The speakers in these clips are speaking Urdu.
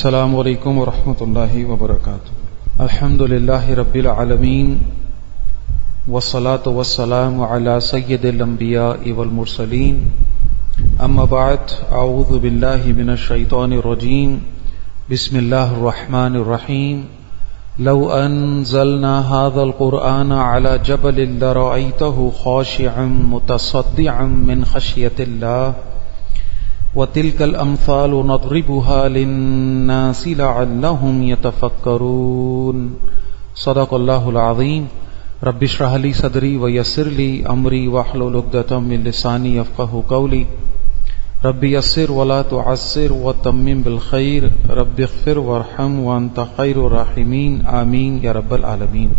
السلام علیکم ورحمۃ اللہ وبرکاتہ۔ الحمد للہ رب العالمین والصلاة والسلام علی سید الانبیاء والمرسلین، اما بعد، اعوذ باللہ من الشیطان الرجیم، بسم اللہ الرحمن الرحیم۔ لو انزلنا هذا القرآن على جبل لرأيته خاشعا متصدعا من خشیۃ اللہ وَتِلْكَ الْأَمْثَالُ نَضْرِبُهَا لِلنَّاسِ لَعَلَّهُمْ يَتَفَكَّرُونَ۔ صدق اللہ العظیم۔ رب اشرح لي صدری ویسر لي امری واحلل عقدۃ من لسانی یفقهوا قولی۔ رب یسر ولا تعسر وتمم بالخیر، رب اغفر وارحم وانت خیر الراحمین، آمین یا رب العالمین۔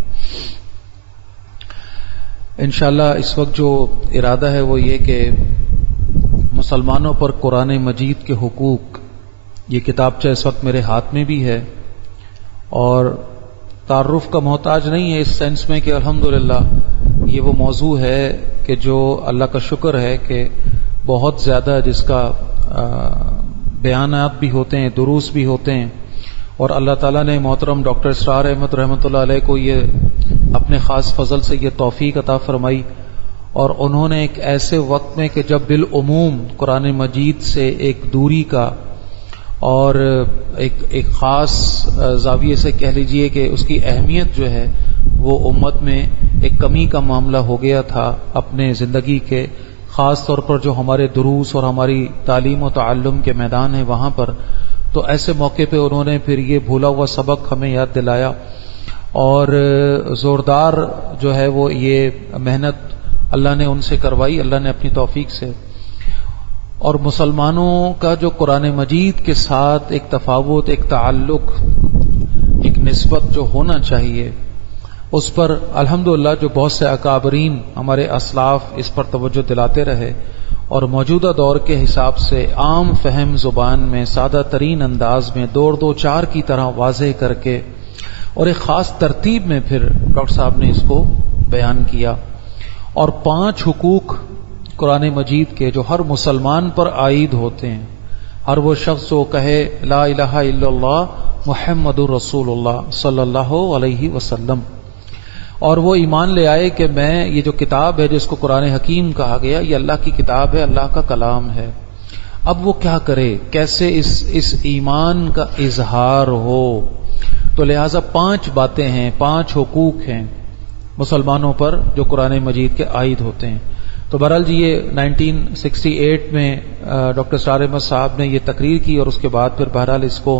انشاءاللہ اس وقت جو ارادہ ہے وہ یہ کہ مسلمانوں پر قرآن مجید کے حقوق، یہ کتابچہ اس وقت میرے ہاتھ میں بھی ہے اور تعارف کا محتاج نہیں ہے اس سینس میں کہ الحمدللہ یہ وہ موضوع ہے کہ جو اللہ کا شکر ہے کہ بہت زیادہ جس کا بیانات بھی ہوتے ہیں، دروس بھی ہوتے ہیں، اور اللہ تعالیٰ نے محترم ڈاکٹر اسرار احمد رحمۃ اللہ علیہ کو یہ اپنے خاص فضل سے یہ توفیق عطا فرمائی، اور انہوں نے ایک ایسے وقت میں کہ جب بالعموم قرآن مجید سے ایک دوری کا اور ایک خاص زاویے سے کہہ لیجئے کہ اس کی اہمیت جو ہے وہ امت میں ایک کمی کا معاملہ ہو گیا تھا اپنے زندگی کے، خاص طور پر جو ہمارے دروس اور ہماری تعلیم و تعلم کے میدان ہیں وہاں پر، تو ایسے موقع پہ انہوں نے پھر یہ بھولا ہوا سبق ہمیں یاد دلایا، اور زوردار جو ہے وہ یہ محنت اللہ نے ان سے کروائی، اللہ نے اپنی توفیق سے۔ اور مسلمانوں کا جو قرآن مجید کے ساتھ ایک تفاوت، ایک تعلق، ایک نسبت جو ہونا چاہیے، اس پر الحمدللہ جو بہت سے اکابرین ہمارے اسلاف اس پر توجہ دلاتے رہے، اور موجودہ دور کے حساب سے عام فہم زبان میں سادہ ترین انداز میں دو چار کی طرح واضح کر کے اور ایک خاص ترتیب میں پھر ڈاکٹر صاحب نے اس کو بیان کیا۔ اور 5 حقوق قرآن مجید کے جو ہر مسلمان پر عائد ہوتے ہیں، ہر وہ شخص جو کہے لا الہ الا اللہ محمد الرسول اللہ صلی اللہ علیہ وسلم، اور وہ ایمان لے آئے کہ میں یہ جو کتاب ہے جس کو قرآن حکیم کہا گیا، یہ اللہ کی کتاب ہے، اللہ کا کلام ہے۔ اب وہ کیا کرے، کیسے اس ایمان کا اظہار ہو؟ تو لہٰذا 5 باتیں ہیں، 5 حقوق ہیں مسلمانوں پر جو قرآن مجید کے عائد ہوتے ہیں۔ تو بہرحال جی یہ 1968 میں ڈاکٹر اسرار احمد صاحب نے یہ تقریر کی، اور اس کے بعد پھر بہرحال اس کو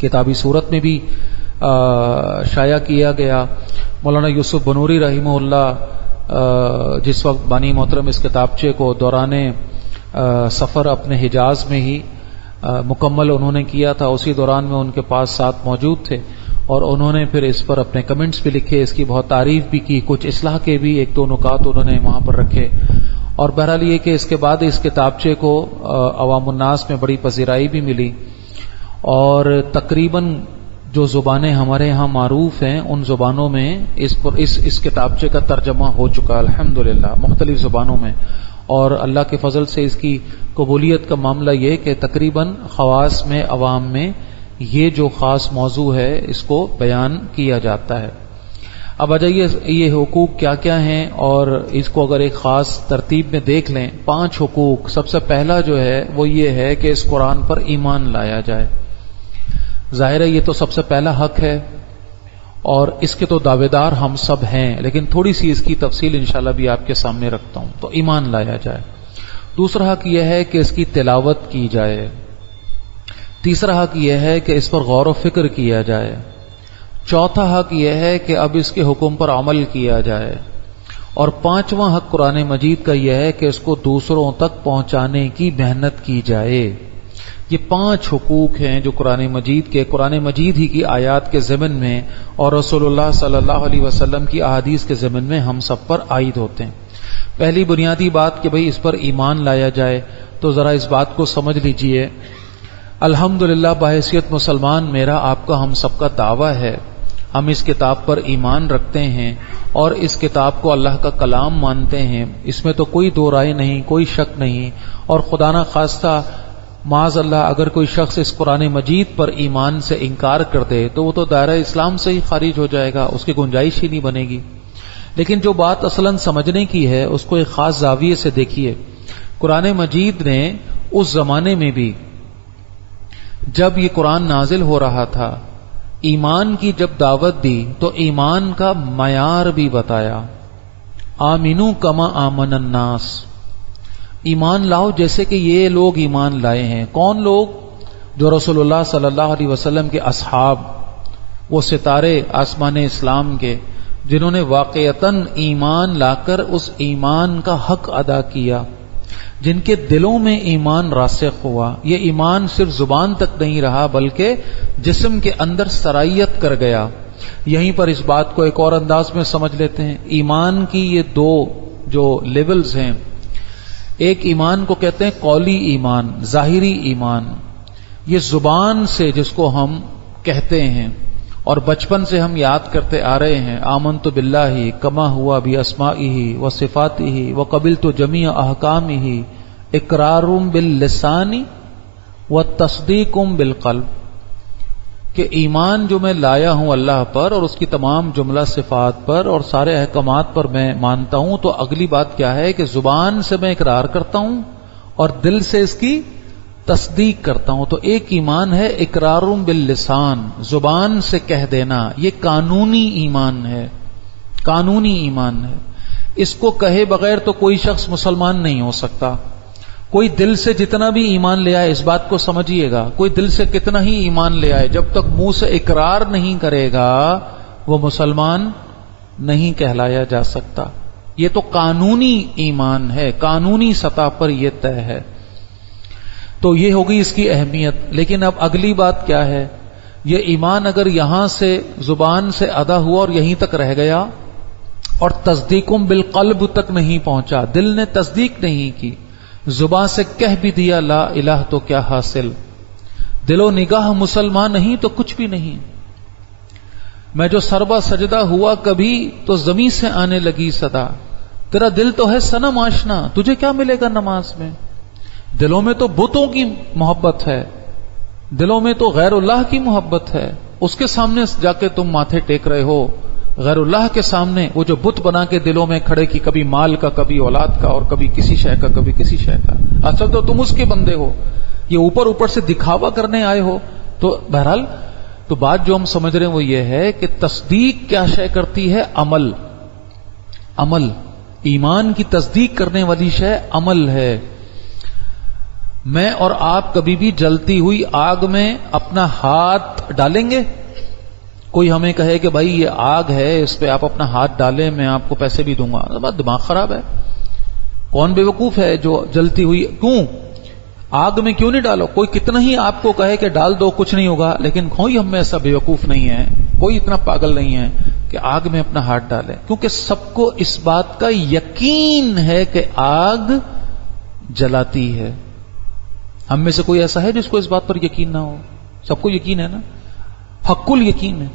کتابی صورت میں بھی شائع کیا گیا۔ مولانا یوسف بنوری رحمہ اللہ جس وقت بانی محترم اس کتابچے کو دوران سفر اپنے حجاز میں ہی مکمل انہوں نے کیا تھا، اسی دوران میں ان کے پاس ساتھ موجود تھے، اور انہوں نے پھر اس پر اپنے کمنٹس بھی لکھے، اس کی بہت تعریف بھی کی، کچھ اصلاح کے بھی 1-2 نکات انہوں نے وہاں پر رکھے۔ اور بہرحال یہ کہ اس کے بعد اس کتابچے کو عوام الناس میں بڑی پذیرائی بھی ملی، اور تقریباً جو زبانیں ہمارے ہاں معروف ہیں ان زبانوں میں اس کتابچے کا ترجمہ ہو چکا الحمدللہ مختلف زبانوں میں، اور اللہ کے فضل سے اس کی قبولیت کا معاملہ یہ کہ تقریباً خواص میں، عوام میں یہ جو خاص موضوع ہے اس کو بیان کیا جاتا ہے۔ اب آ جائیے یہ حقوق کیا کیا ہیں، اور اس کو اگر ایک خاص ترتیب میں دیکھ لیں، 5 حقوق۔ سب سے پہلا جو ہے وہ یہ ہے کہ اس قرآن پر ایمان لایا جائے۔ ظاہر ہے یہ تو سب سے پہلا حق ہے، اور اس کے تو دعوے دار ہم سب ہیں، لیکن تھوڑی سی اس کی تفصیل انشاءاللہ بھی آپ کے سامنے رکھتا ہوں۔ تو ایمان لایا جائے۔ دوسرا حق یہ ہے کہ اس کی تلاوت کی جائے۔ تیسرا حق یہ ہے کہ اس پر غور و فکر کیا جائے۔ چوتھا حق یہ ہے کہ اب اس کے حکم پر عمل کیا جائے۔ اور 5واں حق قرآن مجید کا یہ ہے کہ اس کو دوسروں تک پہنچانے کی محنت کی جائے۔ یہ 5 حقوق ہیں جو قرآن مجید ہی کی آیات کے ضمن میں اور رسول اللہ صلی اللہ علیہ وسلم کی احادیث کے ضمن میں ہم سب پر عائد ہوتے ہیں۔ پہلی بنیادی بات کہ بھئی اس پر ایمان لایا جائے، تو ذرا اس بات کو سمجھ لیجئے، الحمدللہ بحیثیت مسلمان میرا آپ کا ہم سب کا دعویٰ ہے، ہم اس کتاب پر ایمان رکھتے ہیں اور اس کتاب کو اللہ کا کلام مانتے ہیں، اس میں تو کوئی دو رائے نہیں، کوئی شک نہیں، اور خدا نہ خواستہ معاذ اللہ اگر کوئی شخص اس قرآن مجید پر ایمان سے انکار کر دے تو وہ تو دائرہ اسلام سے ہی خارج ہو جائے گا، اس کی گنجائش ہی نہیں بنے گی۔ لیکن جو بات اصلاً سمجھنے کی ہے اس کو ایک خاص زاویے سے دیکھیے۔ قرآن مجید نے اس زمانے میں بھی جب یہ قرآن نازل ہو رہا تھا، ایمان کی جب دعوت دی تو ایمان کا معیار بھی بتایا۔ آمنو کما آمن الناس، ایمان لاؤ جیسے کہ یہ لوگ ایمان لائے ہیں۔ کون لوگ؟ جو رسول اللہ صلی اللہ علیہ وسلم کے اصحاب، وہ ستارے آسمان اسلام کے، جنہوں نے واقعتاً ایمان لا کر اس ایمان کا حق ادا کیا، جن کے دلوں میں ایمان راسخ ہوا۔ یہ ایمان صرف زبان تک نہیں رہا بلکہ جسم کے اندر سرائیت کر گیا۔ یہیں پر اس بات کو ایک اور انداز میں سمجھ لیتے ہیں۔ ایمان کی یہ دو جو لیولز ہیں، ایک ایمان کو کہتے ہیں قولی ایمان، ظاہری ایمان، یہ زبان سے جس کو ہم کہتے ہیں اور بچپن سے ہم یاد کرتے آ رہے ہیں، آمنت باللہ کما ہوا باسمائہ و صفاتہ و قبلت جمیع احکامہ، اقرار باللسان و تصدیق بالقلب، کہ ایمان جو میں لایا ہوں اللہ پر اور اس کی تمام جملہ صفات پر اور سارے احکامات پر میں مانتا ہوں، تو اگلی بات کیا ہے کہ زبان سے میں اقرار کرتا ہوں اور دل سے اس کی تصدیق کرتا ہوں۔ تو ایک ایمان ہے اقرار باللسان، زبان سے کہہ دینا، یہ قانونی ایمان ہے، قانونی ایمان ہے۔ اس کو کہے بغیر تو کوئی شخص مسلمان نہیں ہو سکتا۔ کوئی دل سے جتنا بھی ایمان لے آئے، اس بات کو سمجھیے گا، کوئی دل سے کتنا ہی ایمان لے آئے، جب تک منہ سے اقرار نہیں کرے گا وہ مسلمان نہیں کہلایا جا سکتا۔ یہ تو قانونی ایمان ہے، قانونی سطح پر یہ طے ہے۔ تو یہ ہوگی اس کی اہمیت۔ لیکن اب اگلی بات کیا ہے؟ یہ ایمان اگر یہاں سے زبان سے ادا ہوا اور یہیں تک رہ گیا اور تصدیقم بالقلب تک نہیں پہنچا، دل نے تصدیق نہیں کی، زبان سے کہہ بھی دیا لا الہ، تو کیا حاصل؟ دل و نگاہ مسلمان نہیں تو کچھ بھی نہیں۔ میں جو سربا سجدہ ہوا کبھی تو زمین سے آنے لگی صدا، تیرا دل تو ہے صنم آشنا، تجھے کیا ملے گا نماز میں؟ دلوں میں تو بتوں کی محبت ہے، دلوں میں تو غیر اللہ کی محبت ہے، اس کے سامنے جا کے تم ماتھے ٹیک رہے ہو، غیر اللہ کے سامنے وہ جو بت بنا کے دلوں میں کھڑے کی، کبھی مال کا، کبھی اولاد کا، اور کبھی کسی شے کا، کبھی کسی شے کا، اصل تو تم اس کے بندے ہو، یہ اوپر اوپر سے دکھاوا کرنے آئے ہو۔ تو بہرحال تو بات جو ہم سمجھ رہے ہیں وہ یہ ہے کہ تصدیق کیا شے کرتی ہے؟ عمل۔ عمل، ایمان کی تصدیق کرنے والی شے عمل ہے۔ میں اور آپ کبھی بھی جلتی ہوئی آگ میں اپنا ہاتھ ڈالیں گے؟ کوئی ہمیں کہے کہ بھائی یہ آگ ہے، اس پہ آپ اپنا ہاتھ ڈالیں، میں آپ کو پیسے بھی دوں گا، بات دماغ خراب ہے۔ کون بے وقوف ہے جو جلتی ہوئی کیوں آگ میں کیوں نہیں ڈالو؟ کوئی کتنا ہی آپ کو کہے کہ ڈال دو کچھ نہیں ہوگا، لیکن کوئی ہم میں ایسا بے وقوف نہیں ہے، کوئی اتنا پاگل نہیں ہے کہ آگ میں اپنا ہاتھ ڈالے، کیونکہ سب کو اس بات کا یقین ہے کہ آگ جلاتی ہے۔ ہم میں سے کوئی ایسا ہے جس کو اس بات پر یقین نہ ہو؟ سب کو یقین ہے نا، حق الیقین ہے،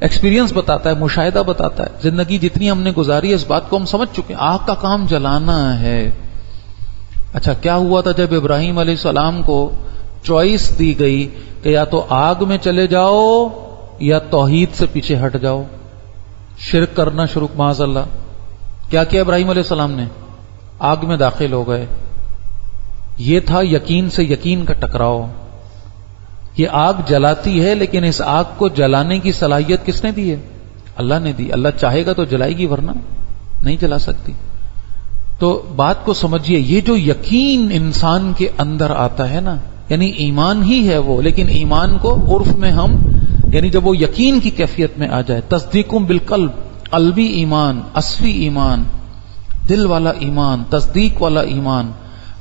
ایکسپیرینس بتاتا ہے، مشاہدہ بتاتا ہے، زندگی جتنی ہم نے گزاری ہے اس بات کو ہم سمجھ چکے ہیں، آگ کا کام جلانا ہے۔ اچھا کیا ہوا تھا جب ابراہیم علیہ السلام کو چوائس دی گئی کہ یا تو آگ میں چلے جاؤ یا توحید سے پیچھے ہٹ جاؤ، شرک کرنا شروع، معاذ اللہ، کیا کیا ابراہیم علیہ السلام نے؟ آگ میں داخل ہو گئے۔ یہ تھا یقین سے یقین کا ٹکراؤ۔ یہ آگ جلاتی ہے، لیکن اس آگ کو جلانے کی صلاحیت کس نے دی ہے؟ اللہ نے دی۔ اللہ چاہے گا تو جلائے گی، ورنہ نہیں جلا سکتی۔ تو بات کو سمجھیے، یہ جو یقین انسان کے اندر آتا ہے نا، یعنی ایمان ہی ہے وہ، لیکن ایمان کو عرف میں ہم، یعنی جب وہ یقین کی کیفیت میں آ جائے، تصدیقم بالقلب، قلبی ایمان، اصلی ایمان، دل والا ایمان، تصدیق والا ایمان۔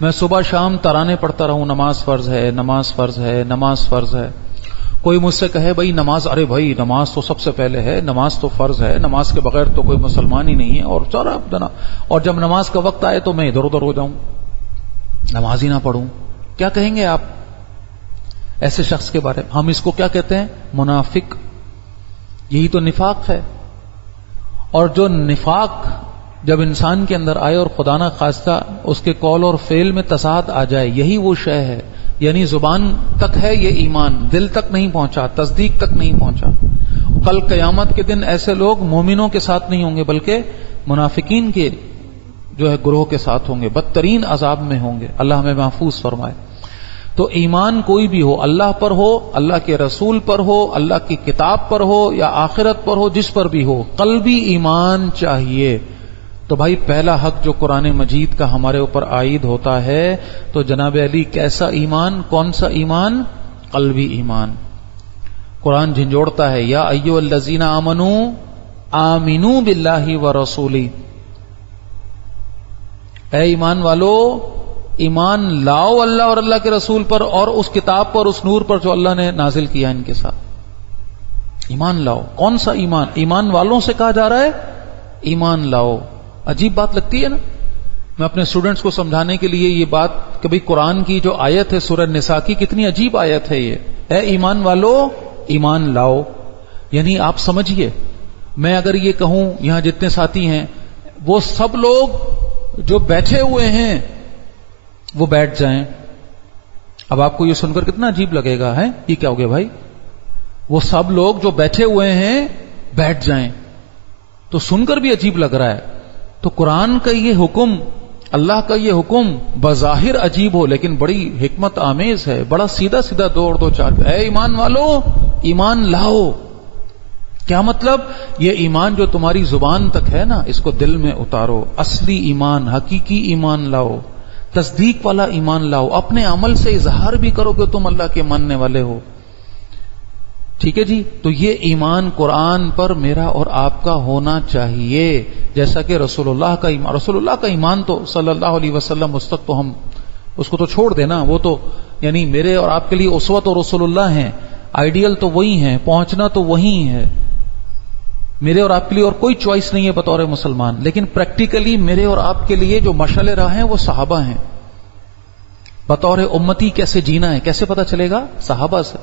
میں صبح شام ترانے پڑھتا رہوں، نماز فرض ہے، نماز فرض ہے، نماز فرض ہے۔ کوئی مجھ سے کہے بھائی نماز، ارے بھائی نماز تو سب سے پہلے ہے، نماز تو فرض ہے، نماز کے بغیر تو کوئی مسلمان ہی نہیں ہے، اور سارا دنا، اور جب نماز کا وقت آئے تو میں ادھر ادھر ہو جاؤں، نماز ہی نہ پڑھوں۔ کیا کہیں گے آپ ایسے شخص کے بارے میں؟ ہم اس کو کیا کہتے ہیں؟ منافق۔ یہی تو نفاق ہے۔ اور جو نفاق جب انسان کے اندر آئے اور خدا نہ خواستہ اس کے قول اور فعل میں تضاد آ جائے، یہی وہ شے ہے یعنی زبان تک ہے یہ ایمان، دل تک نہیں پہنچا، تصدیق تک نہیں پہنچا. کل قیامت کے دن ایسے لوگ مومنوں کے ساتھ نہیں ہوں گے بلکہ منافقین کے جو ہے گروہ کے ساتھ ہوں گے، بدترین عذاب میں ہوں گے. اللہ ہمیں محفوظ فرمائے. تو ایمان کوئی بھی ہو، اللہ پر ہو، اللہ کے رسول پر ہو، اللہ کی کتاب پر ہو یا آخرت پر ہو، جس پر بھی ہو، قلبی ایمان چاہیے. تو بھائی پہلا حق جو قرآن مجید کا ہمارے اوپر عائد ہوتا ہے تو جناب علی کیسا ایمان، کون سا ایمان؟ قلبی ایمان. قرآن جھنجھوڑتا ہے یا ایھا الذین آمنوا آمنوا باللہ ورسولہ، اے ایمان والو ایمان لاؤ اللہ اور اللہ کے رسول پر اور اس کتاب پر، اس نور پر جو اللہ نے نازل کیا ان کے ساتھ. ایمان لاؤ. کون سا ایمان؟ ایمان والوں سے کہا جا رہا ہے ایمان لاؤ. عجیب بات لگتی ہے نا. میں اپنے اسٹوڈنٹس کو سمجھانے کے لیے یہ بات کہ بھئی قرآن کی جو آیت ہے سورہ نساء کی، کتنی عجیب آیت ہے یہ. اے ایمان والو ایمان لاؤ. یعنی آپ سمجھیے، میں اگر یہ کہوں یہاں جتنے ساتھی ہیں وہ سب لوگ جو بیٹھے ہوئے ہیں وہ بیٹھ جائیں. اب آپ کو یہ سن کر کتنا عجیب لگے گا، ہے یہ کیا ہو گیا بھائی؟ وہ سب لوگ جو بیٹھے ہوئے ہیں بیٹھ جائیں، تو سن کر بھی عجیب لگ رہا ہے. تو قرآن کا یہ حکم، اللہ کا یہ حکم بظاہر عجیب ہو لیکن بڑی حکمت آمیز ہے، بڑا سیدھا سیدھا دوڑ دو چار. اے ایمان والو ایمان لاؤ. کیا مطلب؟ یہ ایمان جو تمہاری زبان تک ہے نا، اس کو دل میں اتارو. اصلی ایمان، حقیقی ایمان لاؤ، تصدیق والا ایمان لاؤ. اپنے عمل سے اظہار بھی کرو کہ تم اللہ کے ماننے والے ہو. ٹھیک ہے جی. تو یہ ایمان قرآن پر میرا اور آپ کا ہونا چاہیے، جیسا کہ رسول اللہ کا ایمان. رسول اللہ کا ایمان تو صلی اللہ علیہ وسلم، اس تک تو ہم اس کو تو چھوڑ دینا، وہ تو یعنی میرے اور آپ کے لیے اسوۃ اور رسول اللہ ہیں، آئیڈیل تو وہی ہیں، پہنچنا تو وہی ہے. میرے اور آپ کے لیے اور کوئی چوائس نہیں ہے بطور مسلمان. لیکن پریکٹیکلی میرے اور آپ کے لیے جو مشعل راہ ہیں وہ صحابہ ہیں. بطور امتی کیسے جینا ہے کیسے پتا چلے گا؟ صحابہ سے.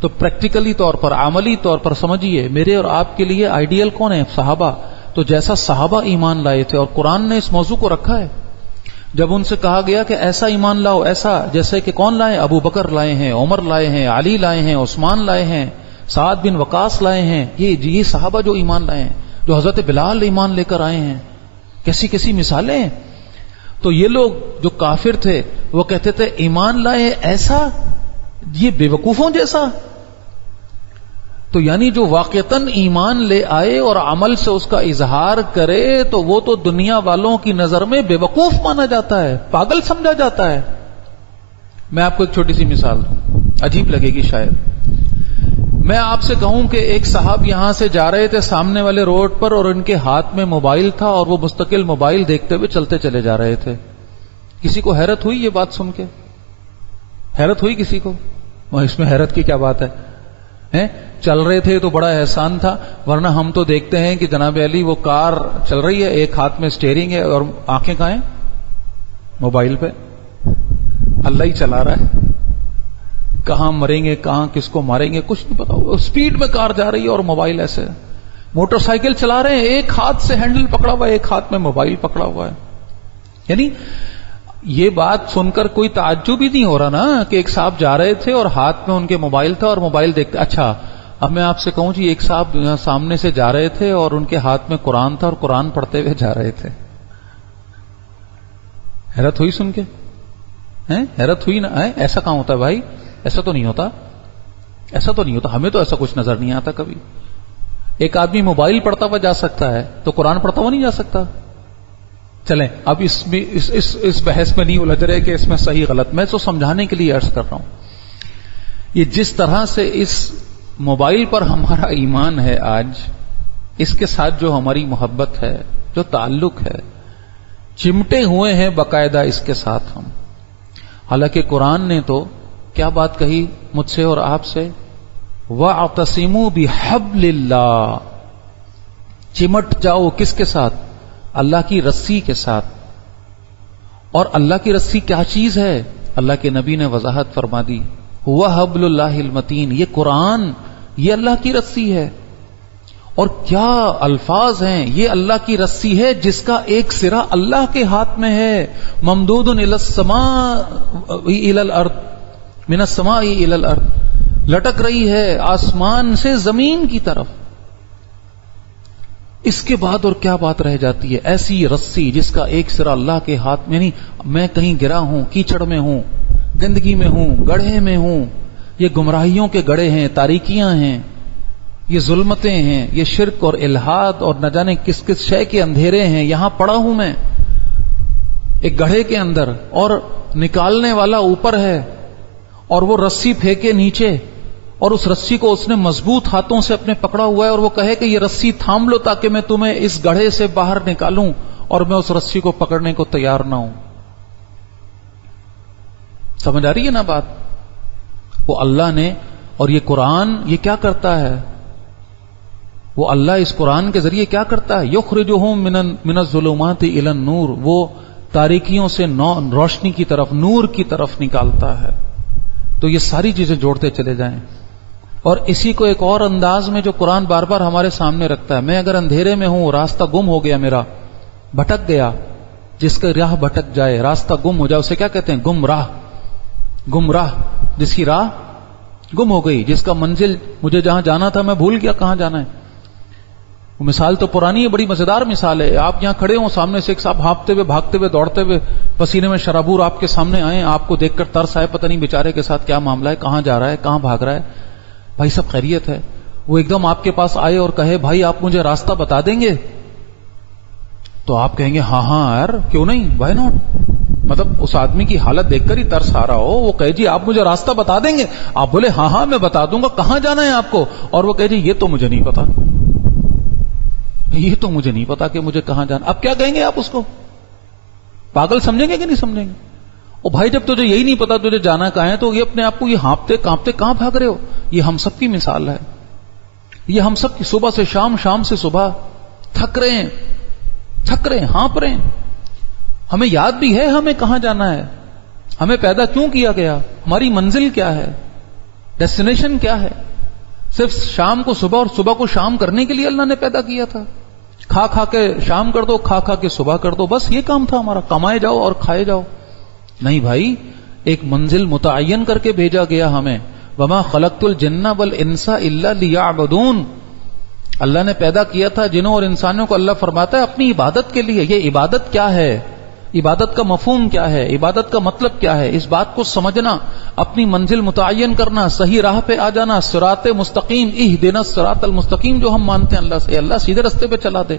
تو پریکٹیکلی طور پر، عملی طور پر سمجھیے، میرے اور آپ کے لیے آئیڈیل کون ہے؟ صحابہ. تو جیسا صحابہ ایمان لائے تھے، اور قرآن نے اس موضوع کو رکھا ہے. جب ان سے کہا گیا کہ ایسا ایمان لاؤ، ایسا جیسے کہ کون لائے؟ ابو بکر لائے ہیں، عمر لائے ہیں، علی لائے ہیں، عثمان لائے ہیں، سعد بن وقاص لائے ہیں. یہ صحابہ جو ایمان لائے ہیں، جو حضرت بلال ایمان لے کر آئے ہیں. کیسی کیسی مثالیں ہیں. تو یہ لوگ جو کافر تھے وہ کہتے تھے ایمان لائے ایسا، یہ بے وقوفوں جیسا. تو یعنی جو واقعتاً ایمان لے آئے اور عمل سے اس کا اظہار کرے تو وہ تو دنیا والوں کی نظر میں بے وقوف مانا جاتا ہے، پاگل سمجھا جاتا ہے. میں آپ کو ایک چھوٹی سی مثال دوں، عجیب لگے گی شاید. میں آپ سے کہوں کہ ایک صاحب یہاں سے جا رہے تھے سامنے والے روڈ پر، اور ان کے ہاتھ میں موبائل تھا اور وہ مستقل موبائل دیکھتے ہوئے چلتے چلے جا رہے تھے. کسی کو حیرت ہوئی یہ بات سن کے؟ حیرت ہوئی کسی کو؟ اس میں حیرت کی کیا بات ہے؟ چل رہے تھے تو بڑا احسان تھا، ورنہ ہم تو دیکھتے ہیں کہ جناب علی وہ کار چل رہی ہے، ایک ہاتھ میں اسٹیئرنگ ہے اور آنکھیں کہاں ہیں؟ موبائل پہ. اللہ ہی چلا رہا ہے. کہاں مریں گے، کہاں کس کو ماریں گے کچھ نہیں پتا. اسپیڈ میں کار جا رہی ہے اور موبائل ایسے. موٹر سائیکل چلا رہے ہیں، ایک ہاتھ سے ہینڈل پکڑا ہوا ہے، ایک ہاتھ میں موبائل پکڑا ہوا ہے. یعنی یہ بات سن کر کوئی تعجب ہی نہیں ہو رہا نا کہ ایک صاحب جا رہے تھے اور ہاتھ میں ان کے موبائل تھا اور موبائل دیکھتے. اچھا اب میں آپ سے کہوں جی، ایک صاحب یہاں سامنے سے جا رہے تھے اور ان کے ہاتھ میں قرآن تھا اور قرآن پڑھتے ہوئے جا رہے تھے. حیرت ہوئی سن کے؟ حیرت ہوئی نا؟ ایسا کہاں ہوتا ہے بھائی؟ ایسا تو نہیں ہوتا، ایسا تو نہیں ہوتا. ہمیں تو ایسا کچھ نظر نہیں آتا کبھی. ایک آدمی موبائل پڑھتا ہوا جا سکتا ہے تو قرآن پڑھتا ہوا نہیں جا سکتا. چلیں اب اس بحث میں نہیں الجھ رہے کہ اس میں صحیح غلط. میں تو سمجھانے کے لیے عرض کر رہا ہوں. یہ جس طرح سے اس موبائل پر ہمارا ایمان ہے آج، اس کے ساتھ جو ہماری محبت ہے، جو تعلق ہے، چمٹے ہوئے ہیں باقاعدہ اس کے ساتھ ہم. حالانکہ قرآن نے تو کیا بات کہی مجھ سے اور آپ سے؟ وَاعْتَصِمُوا بِحَبْلِ اللَّهِ. چمٹ جاؤ کس کے ساتھ؟ اللہ کی رسی کے ساتھ. اور اللہ کی رسی کیا چیز ہے؟ اللہ کے نبی نے وضاحت فرما دی، هُوَ حَبْلُ اللَّهِ الْمَتِينُ. یہ قرآن، یہ اللہ کی رسی ہے. اور کیا الفاظ ہیں! یہ اللہ کی رسی ہے جس کا ایک سرا اللہ کے ہاتھ میں ہے. ممدود الی السماء الی الارض. من السماء الی الارض، لٹک رہی ہے آسمان سے زمین کی طرف. اس کے بعد اور کیا بات رہ جاتی ہے؟ ایسی رسی جس کا ایک سرا اللہ کے ہاتھ میں، یعنی میں کہیں گرا ہوں، کیچڑ میں ہوں، گندگی میں ہوں، گڑھے میں ہوں، یہ گمراہیوں کے گڑھے ہیں، تاریکیاں ہیں، یہ ظلمتیں ہیں، یہ شرک اور الہاد اور نہ جانے کس کس شے کے اندھیرے ہیں، یہاں پڑا ہوں میں ایک گڑھے کے اندر، اور نکالنے والا اوپر ہے، اور وہ رسی پھینکے نیچے، اور اس رسی کو اس نے مضبوط ہاتھوں سے اپنے پکڑا ہوا ہے، اور وہ کہے کہ یہ رسی تھام لو تاکہ میں تمہیں اس گڑھے سے باہر نکالوں، اور میں اس رسی کو پکڑنے کو تیار نہ ہوں. سمجھ آ رہی ہے نا بات؟ وہ اللہ نے، اور یہ قرآن یہ کیا کرتا ہے؟ وہ اللہ اس قرآن کے ذریعے کیا کرتا ہے؟ یخرجہم من الظلمات الی النور، وہ تاریکیوں سے روشنی کی طرف، نور کی طرف نکالتا ہے. تو یہ ساری چیزیں جوڑتے چلے جائیں. اور اسی کو ایک اور انداز میں جو قرآن بار بار ہمارے سامنے رکھتا ہے، میں اگر اندھیرے میں ہوں، راستہ گم ہو گیا، میرا بھٹک گیا، جس کا راہ بھٹک جائے، راستہ گم ہو جائے، اسے کیا کہتے ہیں؟ گمراہ. گمراہ، جس کی راہ گم ہو گئی، جس کا منزل، مجھے جہاں جانا تھا میں بھول گیا کہاں جانا ہے. وہ مثال تو پرانی ہے، بڑی مزیدار مثال ہے. آپ یہاں کھڑے ہوں، سامنے سے ایک صاحب ہانپتے ہوئے، بھاگتے ہوئے، دوڑتے ہوئے، پسینے میں شرابور آپ کے سامنے آئے، آپ کو دیکھ کر ترس آئے، پتہ نہیں بیچارے کے ساتھ کیا معاملہ ہے، کہاں جا رہا ہے، کہاں بھاگ رہا ہے، بھائی سب خیریت ہے. وہ ایک دم آپ کے پاس آئے اور کہے بھائی آپ مجھے راستہ بتا دیں گے؟ تو آپ کہیں گے ہاں ہاں یار کیوں نہیں، وائی ناٹ. مطلب اس آدمی کی حالت دیکھ کر ہی ترس آ رہا ہو. وہ کہے جی آپ مجھے راستہ بتا دیں گے؟ آپ بولے ہاں ہاں میں بتا دوں گا، کہاں جانا ہے آپ کو؟ اور وہ کہے جی یہ تو مجھے نہیں پتا، یہ تو مجھے نہیں پتا کہ مجھے کہاں جانا. اب کیا کہیں گے آپ اس کو؟ پاگل سمجھیں گے کہ نہیں سمجھیں گے؟ او بھائی جب تجھے یہی نہیں پتا تجھے جانا کہاں ہے، تو یہ اپنے آپ کو یہ ہانپتے کانپتے کہاں بھاگ رہے ہو؟ یہ ہم سب کی مثال ہے. یہ ہم سب کی صبح سے شام، شام سے صبح تھک رہے ہیں، ہانپ رہے ہیں. ہمیں یاد بھی ہے ہمیں کہاں جانا ہے، ہمیں پیدا کیوں کیا گیا، ہماری منزل کیا ہے، ڈیسٹینیشن کیا ہے. صرف شام کو صبح اور صبح کو شام کرنے کے لیے اللہ نے پیدا کیا تھا. کھا کھا کے شام کر دو، کھا کھا کے صبح کر دو، بس یہ کام تھا ہمارا، کمائے جاؤ اور کھائے جاؤ. نہیں بھائی، ایک منزل متعین کر کے بھیجا گیا ہمیں. وما خلقت الجن والانس الا لیعبدون. اللہ نے پیدا کیا تھا جنوں اور انسانوں کو، اللہ فرماتا ہے اپنی عبادت کے لیے. یہ عبادت کیا ہے، عبادت کا مفہوم کیا ہے، عبادت کا مطلب کیا ہے، اس بات کو سمجھنا، اپنی منزل متعین کرنا، صحیح راہ پہ آ جانا، صراط مستقیم، اہدنا الصراط المستقیم جو ہم مانتے ہیں اللہ سے، اللہ سیدھے رستے پہ چلا دے.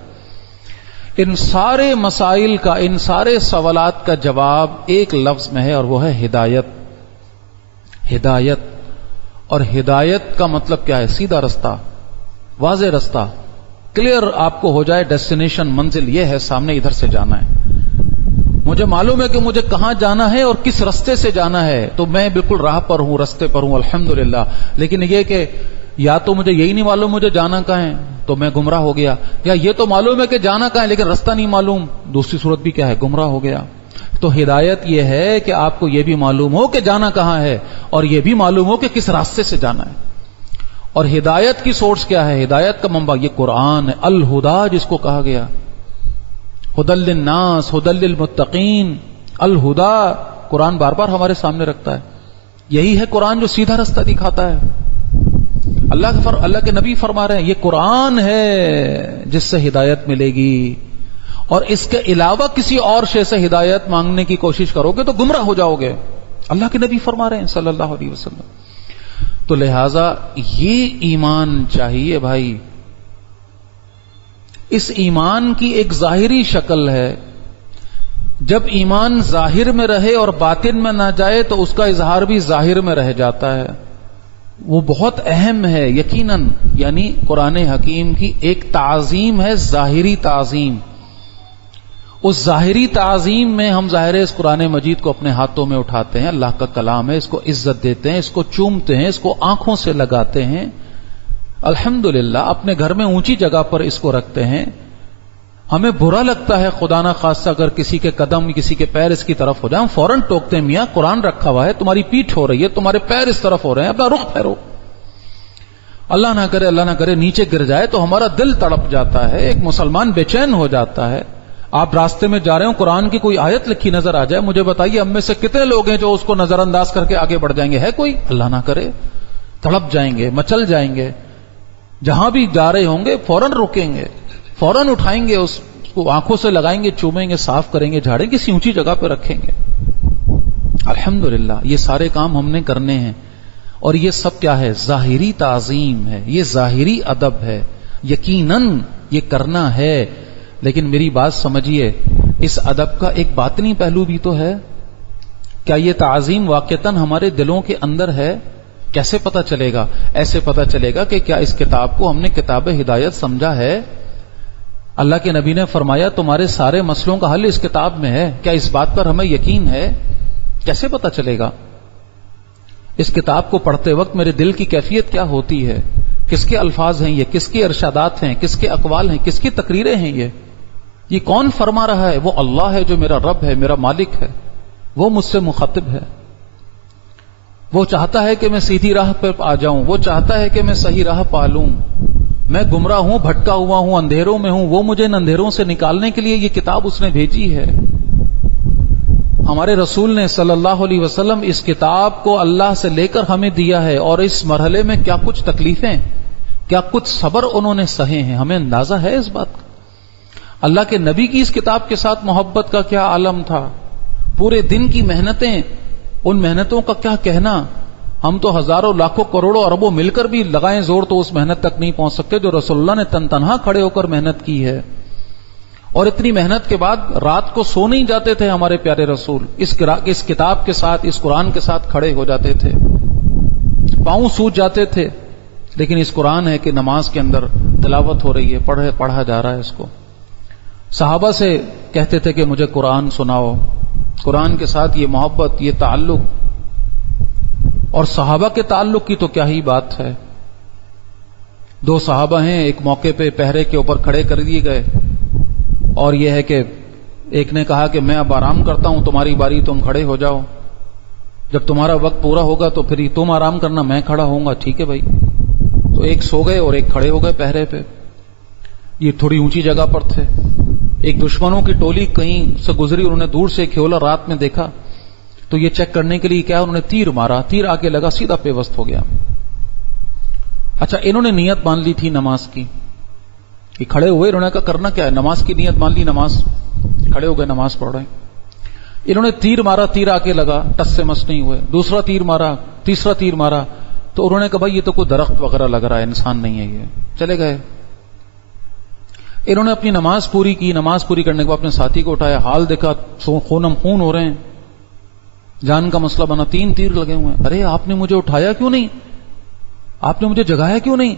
ان سارے مسائل کا، ان سارے سوالات کا جواب ایک لفظ میں ہے، اور وہ ہے ہدایت. ہدایت. اور ہدایت کا مطلب کیا ہے؟ سیدھا رستہ، واضح رستہ، کلیئر آپ کو ہو جائے ڈیسٹینیشن، منزل یہ ہے سامنے، ادھر سے جانا ہے. مجھے معلوم ہے کہ مجھے کہاں جانا ہے اور کس رستے سے جانا ہے، تو میں بالکل راہ پر ہوں، رستے پر ہوں، الحمدللہ. لیکن یہ کہ یا تو مجھے یہی نہیں معلوم مجھے جانا کہاں ہے، تو میں گمراہ ہو گیا، یا یہ تو معلوم ہے کہ جانا کہاں ہے لیکن رستہ نہیں معلوم، دوسری صورت بھی کیا ہے؟ گمراہ ہو گیا. تو ہدایت یہ ہے کہ آپ کو یہ بھی معلوم ہو کہ جانا کہاں ہے، اور یہ بھی معلوم ہو کہ کس راستے سے جانا ہے. اور ہدایت کی سورس کیا ہے؟ ہدایت کا منبع یہ قرآن ہے. الہدا جس کو کہا گیا، ہدی للناس، ہدی للمتقین. الہدا قرآن بار بار ہمارے سامنے رکھتا ہے. یہی ہے قرآن جو سیدھا رستہ دکھاتا ہے. اللہ کے نبی فرما رہے ہیں یہ قرآن ہے جس سے ہدایت ملے گی، اور اس کے علاوہ کسی اور شے سے ہدایت مانگنے کی کوشش کرو گے تو گمراہ ہو جاؤ گے. اللہ کے نبی فرما رہے ہیں صلی اللہ علیہ وسلم. تو لہذا یہ ایمان چاہیے بھائی. اس ایمان کی ایک ظاہری شکل ہے. جب ایمان ظاہر میں رہے اور باطن میں نہ جائے تو اس کا اظہار بھی ظاہر میں رہ جاتا ہے. وہ بہت اہم ہے یقیناً. یعنی قرآن حکیم کی ایک تعظیم ہے، ظاہری تعظیم. اس ظاہری تعظیم میں ہم ظاہر اس قرآن مجید کو اپنے ہاتھوں میں اٹھاتے ہیں، اللہ کا کلام ہے، اس کو عزت دیتے ہیں، اس کو چومتے ہیں، اس کو آنکھوں سے لگاتے ہیں، الحمدللہ اپنے گھر میں اونچی جگہ پر اس کو رکھتے ہیں. ہمیں برا لگتا ہے خدا نہ خاصہ اگر کسی کے قدم، کسی کے پیر اس کی طرف ہو جائیں، ہم فوراً ٹوکتے ہیں میاں قرآن رکھا ہوا ہے، تمہاری پیٹھ ہو رہی ہے، تمہارے پیر اس طرف ہو رہے ہیں، اپنا رخ پھیرو. اللہ نہ کرے نیچے گر جائے تو ہمارا دل تڑپ جاتا ہے، ایک مسلمان بے چین ہو جاتا ہے. آپ راستے میں جا رہے ہوں، قرآن کی کوئی آیت لکھی نظر آ جائے، مجھے بتائیے ہم میں سے کتنے لوگ ہیں جو اس کو نظر انداز کر کے آگے بڑھ جائیں گے؟ ہے کوئی؟ اللہ نہ کرے، تڑپ جائیں گے، مچل جائیں گے، جہاں بھی جا رہے ہوں گے فوراً رکیں گے، فوراً اٹھائیں گے، اس کو آنکھوں سے لگائیں گے، چومیں گے، صاف کریں گے، جھاڑیں گے، کسی اونچی جگہ پہ رکھیں گے۔ الحمدللہ یہ سارے کام ہم نے کرنے ہیں، اور یہ سب کیا ہے؟ ظاہری تعظیم ہے، یہ ظاہری ادب ہے، یقیناً یہ کرنا ہے، لیکن میری بات سمجھیے، اس ادب کا ایک باطنی پہلو بھی تو ہے۔ کیا یہ تعظیم واقعتاً ہمارے دلوں کے اندر ہے؟ کیسے پتا چلے گا؟ ایسے پتا چلے گا کہ کیا اس کتاب کو ہم نے کتاب ہدایت سمجھا ہے؟ اللہ کے نبی نے فرمایا تمہارے سارے مسئلوں کا حل اس کتاب میں ہے، کیا اس بات پر ہمیں یقین ہے؟ کیسے پتا چلے گا؟ اس کتاب کو پڑھتے وقت میرے دل کی کیفیت کیا ہوتی ہے؟ کس کے الفاظ ہیں یہ؟ کس کے ارشادات ہیں؟ کس کے اقوال ہیں؟ کس کی تقریریں ہیں یہ کون فرما رہا ہے؟ وہ اللہ ہے جو میرا رب ہے، میرا مالک ہے، وہ مجھ سے مخاطب ہے، وہ چاہتا ہے کہ میں سیدھی راہ پر آ جاؤں، وہ چاہتا ہے کہ میں صحیح راہ پا لوں، میں گمراہ ہوں، بھٹکا ہوا ہوں، اندھیروں میں ہوں، وہ مجھے ان اندھیروں سے نکالنے کے لیے یہ کتاب اس نے بھیجی ہے۔ ہمارے رسول نے صلی اللہ علیہ وسلم اس کتاب کو اللہ سے لے کر ہمیں دیا ہے، اور اس مرحلے میں کیا کچھ تکلیفیں، کیا کچھ صبر انہوں نے سہے ہیں، ہمیں اندازہ ہے اس بات کا۔ اللہ کے نبی کی اس کتاب کے ساتھ محبت کا کیا عالم تھا، پورے دن کی محنتیں، ان محنتوں کا کیا کہنا۔ ہم تو ہزاروں لاکھوں کروڑوں اربوں مل کر بھی لگائیں زور تو اس محنت تک نہیں پہنچ سکتے جو رسول اللہ نے تن تنہا کھڑے ہو کر محنت کی ہے۔ اور اتنی محنت کے بعد رات کو سو نہیں جاتے تھے ہمارے پیارے رسول، اس کتاب کے ساتھ، اس قرآن کے ساتھ کھڑے ہو جاتے تھے، پاؤں سوج جاتے تھے، لیکن اس قرآن ہے کہ نماز کے اندر تلاوت ہو رہی ہے، پڑھا جا رہا ہے اس کو۔ صحابہ سے کہتے تھے کہ مجھے قرآن سناؤ، قرآن کے ساتھ یہ محبت، یہ تعلق، اور صحابہ کے تعلق کی تو کیا ہی بات ہے۔ دو صحابہ ہیں، ایک موقع پہ پہرے کے اوپر کھڑے کر دیے گئے، اور یہ ہے کہ ایک نے کہا کہ میں اب آرام کرتا ہوں، تمہاری باری، تم کھڑے ہو جاؤ، جب تمہارا وقت پورا ہوگا تو پھر تم آرام کرنا، میں کھڑا ہوں گا، ٹھیک ہے بھائی۔ تو ایک سو گئے اور ایک کھڑے ہو گئے پہرے پہ۔ یہ تھوڑی اونچی جگہ پر تھے، ایک دشمنوں کی ٹولی کہیں سے گزری، انہوں نے دور سے کھیولا رات میں دیکھا، تو یہ چیک کرنے کے لیے کیا انہوں نے تیر مارا، تیر آ کے لگا، سیدھا پیوست ہو گیا۔ اچھا، انہوں نے نیت مان لی تھی نماز کی، یہ کھڑے ہوئے، انہوں نے کہا کرنا کیا ہے، نماز کی نیت مان لی، نماز، کھڑے ہو گئے، نماز پڑھ رہے ہیں۔ انہوں نے تیر مارا، تیر آ کے لگا، ٹس سے مس نہیں ہوئے، دوسرا تیر مارا، تیسرا تیر مارا، تو انہوں نے کہا بھائی یہ تو کوئی درخت وغیرہ لگ رہا ہے، انسان نہیں ہے یہ، چلے گئے۔ انہوں نے اپنی نماز پوری کی، نماز پوری کرنے کے بعد اپنے ساتھی کو اٹھایا، حال دیکھا، خونم خون ہو رہے ہیں، جان کا مسئلہ بنا، 3 تیر لگے ہوئے ہیں۔ ارے آپ نے مجھے اٹھایا کیوں نہیں، آپ نے مجھے جگایا کیوں نہیں؟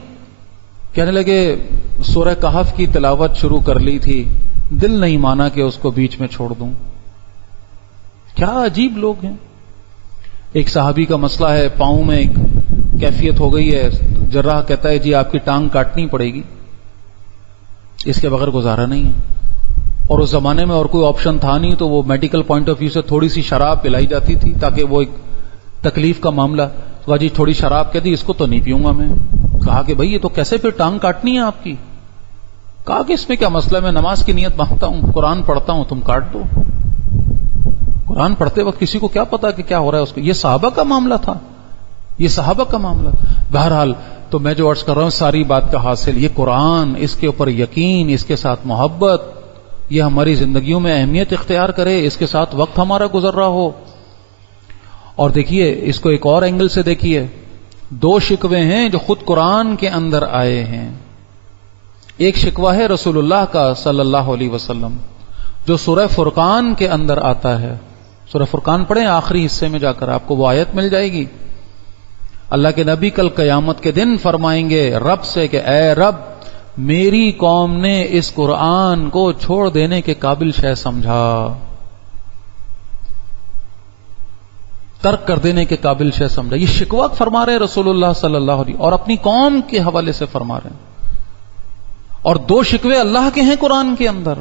کہنے لگے سورہ کہف کی تلاوت شروع کر لی تھی، دل نہیں مانا کہ اس کو بیچ میں چھوڑ دوں۔ کیا عجیب لوگ ہیں۔ ایک صحابی کا مسئلہ ہے، پاؤں میں ایک کیفیت ہو گئی ہے، جراح کہتا ہے جی آپ کی ٹانگ کاٹنی پڑے گی، اس کے بغیر گزارا نہیں ہے۔ اور اس زمانے میں اور کوئی آپشن تھا نہیں، تو وہ میڈیکل پوائنٹ آف ویو سے تھوڑی سی شراب پلائی جاتی تھی تاکہ وہ ایک تکلیف کا معاملہ، تو جی تھوڑی شراب کہہ دی، اس کو تو نہیں پیوں گا میں۔ کہا کہ بھائی یہ تو کیسے پھر ٹانگ کاٹنی ہے آپ کی؟ کہا کہ اس میں کیا مسئلہ ہے، میں نماز کی نیت باندھتا ہوں، قرآن پڑھتا ہوں، تم کاٹ دو۔ قرآن پڑھتے وقت کسی کو کیا پتا کہ کیا ہو رہا ہے اس کو، یہ صحابہ کا معاملہ تھا، یہ صحابہ کا معاملہ۔ بہرحال تو میں جو عرض کر رہا ہوں ساری بات کا حاصل یہ قرآن، اس کے اوپر یقین، اس کے ساتھ محبت، یہ ہماری زندگیوں میں اہمیت اختیار کرے، اس کے ساتھ وقت ہمارا گزر رہا ہو۔ اور دیکھیے اس کو ایک اور اینگل سے دیکھیے، 2 شکوے ہیں جو خود قرآن کے اندر آئے ہیں۔ ایک شکوہ ہے رسول اللہ کا صلی اللہ علیہ وسلم جو سورہ فرقان کے اندر آتا ہے۔ سورہ فرقان پڑھیں، آخری حصے میں جا کر آپ کو وہ آیت مل جائے گی۔ اللہ کے نبی کل قیامت کے دن فرمائیں گے رب سے کہ اے رب، میری قوم نے اس قرآن کو چھوڑ دینے کے قابل شے سمجھا، ترک کر دینے کے قابل شے سمجھا۔ یہ شکوہ فرما رہے رسول اللہ صلی اللہ علیہ وسلم اور اپنی قوم کے حوالے سے فرما رہے ہیں۔ اور 2 شکوے اللہ کے ہیں قرآن کے اندر،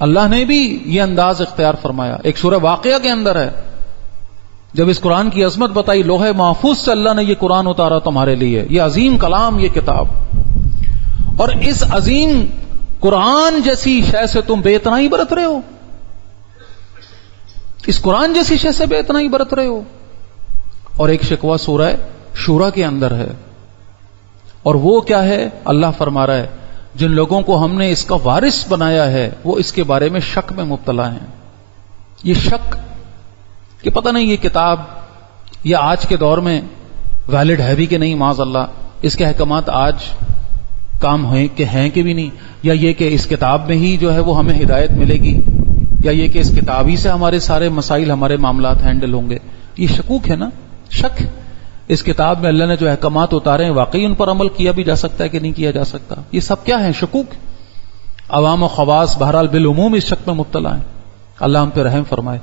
اللہ نے بھی یہ انداز اختیار فرمایا۔ ایک سورہ واقعہ کے اندر ہے، جب اس قرآن کی عظمت بتائی، لوح محفوظ سے اللہ نے یہ قرآن اتارا تمہارے لیے، یہ عظیم کلام، یہ کتاب، اور اس عظیم قرآن جیسی شے سے تم بے اتنائی برت رہے ہو، اس قرآن جیسی شے سے بے اتنائی برت رہے ہو. اور ایک شکوہ سورہ شورا کے اندر ہے، اور وہ کیا ہے؟ اللہ فرما رہا ہے جن لوگوں کو ہم نے اس کا وارث بنایا ہے وہ اس کے بارے میں شک میں مبتلا ہیں. یہ شک کہ پتہ نہیں یہ کتاب یہ آج کے دور میں ویلڈ ہے بھی کہ نہیں، معاذ اللہ اس کے احکامات آج کام ہیں کہ بھی نہیں، یا یہ کہ اس کتاب میں ہی جو ہے وہ ہمیں ہدایت ملے گی، یا یہ کہ اس کتاب ہی سے ہمارے سارے مسائل ہمارے معاملات ہینڈل ہوں گے. یہ شکوک ہے نا، شک. اس کتاب میں اللہ نے جو احکامات اتارے ہیں واقعی ان پر عمل کیا بھی جا سکتا ہے کہ نہیں کیا جا سکتا؟ یہ سب کیا ہے؟ شکوک. عوام و خواص بہرحال بالعموم اس شک میں مبتلا ہیں. اللہ ہم پہ رحم فرمائے.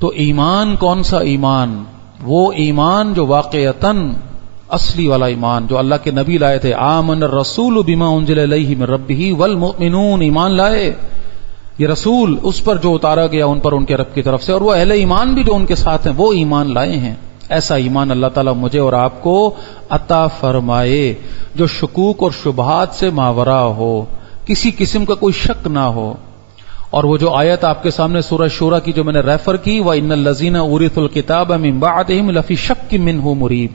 تو ایمان کون سا ایمان؟ وہ ایمان جو واقعتاً اصلی والا ایمان جو اللہ کے نبی لائے تھے. آمن الرسول بما انزل الیہ من ربہ والمؤمنون، ایمان لائے یہ رسول اس پر جو اتارا گیا ان پر ان کے رب کی طرف سے، اور وہ اہل ایمان بھی جو ان کے ساتھ ہیں وہ ایمان لائے ہیں. ایسا ایمان اللہ تعالیٰ مجھے اور آپ کو عطا فرمائے جو شکوک اور شبہات سے ماورا ہو، کسی قسم کا کوئی شک نہ ہو. اور وہ جو آیت آپ کے سامنے سورہ شورا کی جو میں نے ریفر کی، وَإِنَّ الَّذِينَ أُورِثُوا الْكِتَابَ مِن بَعْدِهِمْ لَفِي شَكٍّ مِّنْهُ مُرِيبٍ،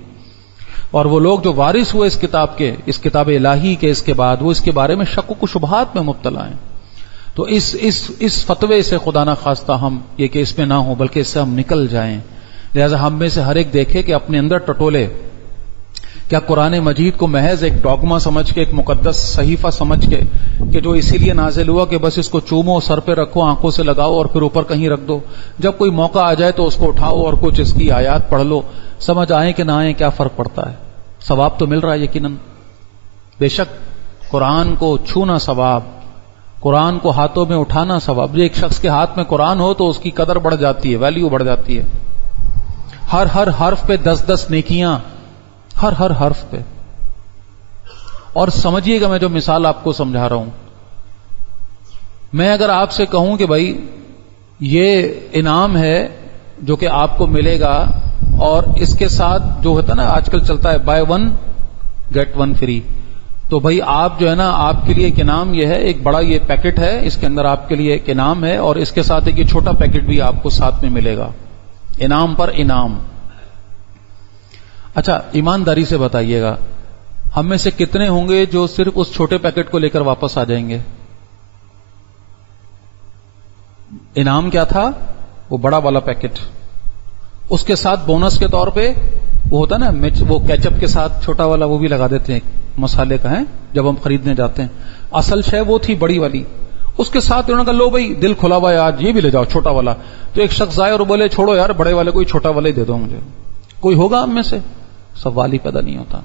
اور وہ لوگ جو وارث ہوئے اس کتاب کے، اس کتاب الہی کے اس کے بعد، وہ اس کے بارے میں شک و شبہات میں مبتلا ہیں. تو اس فتوے سے خدا نہ خواستہ ہم یہ کہ اس میں نہ ہو بلکہ اس سے ہم نکل جائیں. لہذا ہم میں سے ہر ایک دیکھے کہ اپنے اندر ٹٹولے کیا قرآن مجید کو محض ایک ڈوگما سمجھ کے، ایک مقدس صحیفہ سمجھ کے کہ جو اسی لیے نازل ہوا کہ بس اس کو چومو، سر پہ رکھو، آنکھوں سے لگاؤ اور پھر اوپر کہیں رکھ دو، جب کوئی موقع آ جائے تو اس کو اٹھاؤ اور کچھ اس کی آیات پڑھ لو، سمجھ آئیں کہ نہ آئیں کیا فرق پڑتا ہے؟ ثواب تو مل رہا ہے یقیناً. بے شک قرآن کو چھونا ثواب، قرآن کو ہاتھوں میں اٹھانا ثواب. ایک شخص کے ہاتھ میں قرآن ہو تو اس کی قدر بڑھ جاتی ہے، ویلیو بڑھ جاتی ہے. ہر حرف پہ 10 نیکیاں، ہر حرف پہ. اور سمجھیے گا میں جو مثال آپ کو سمجھا رہا ہوں، میں اگر آپ سے کہوں کہ بھائی یہ انعام ہے جو کہ آپ کو ملے گا، اور اس کے ساتھ جو ہوتا نا آج کل چلتا ہے بائی 1 get 1 فری، تو بھائی آپ جو ہے نا آپ کے لیے ایک انعام یہ ہے، ایک بڑا یہ پیکٹ ہے، اس کے اندر آپ کے لیے ایک انعام ہے، اور اس کے ساتھ ایک یہ چھوٹا پیکٹ بھی آپ کو ساتھ میں ملے گا، انعام پر انعام. اچھا ایمانداری سے بتائیے گا ہم میں سے کتنے ہوں گے جو صرف اس چھوٹے پیکٹ کو لے کر واپس آ جائیں گے؟ انعام کیا تھا؟ وہ بڑا والا پیکٹ، اس کے ساتھ بونس کے طور پہ وہ ہوتا نا وہ کیچپ کے ساتھ چھوٹا والا وہ بھی لگا دیتے ہیں، مسالے کا ہے جب ہم خریدنے جاتے ہیں. اصل شے وہ تھی بڑی والی، اس کے ساتھ انہوں نے کہا لو بھائی دل کھلا ہوا ہے آج یہ بھی لے جاؤ چھوٹا والا. تو ایک شخص آئے اور بولے چھوڑو یار بڑے والے کو ہی چھوٹا والا ہی دے دو مجھے. کوئی ہوگا ہم میں سے؟ سوال ہی پیدا نہیں ہوتا،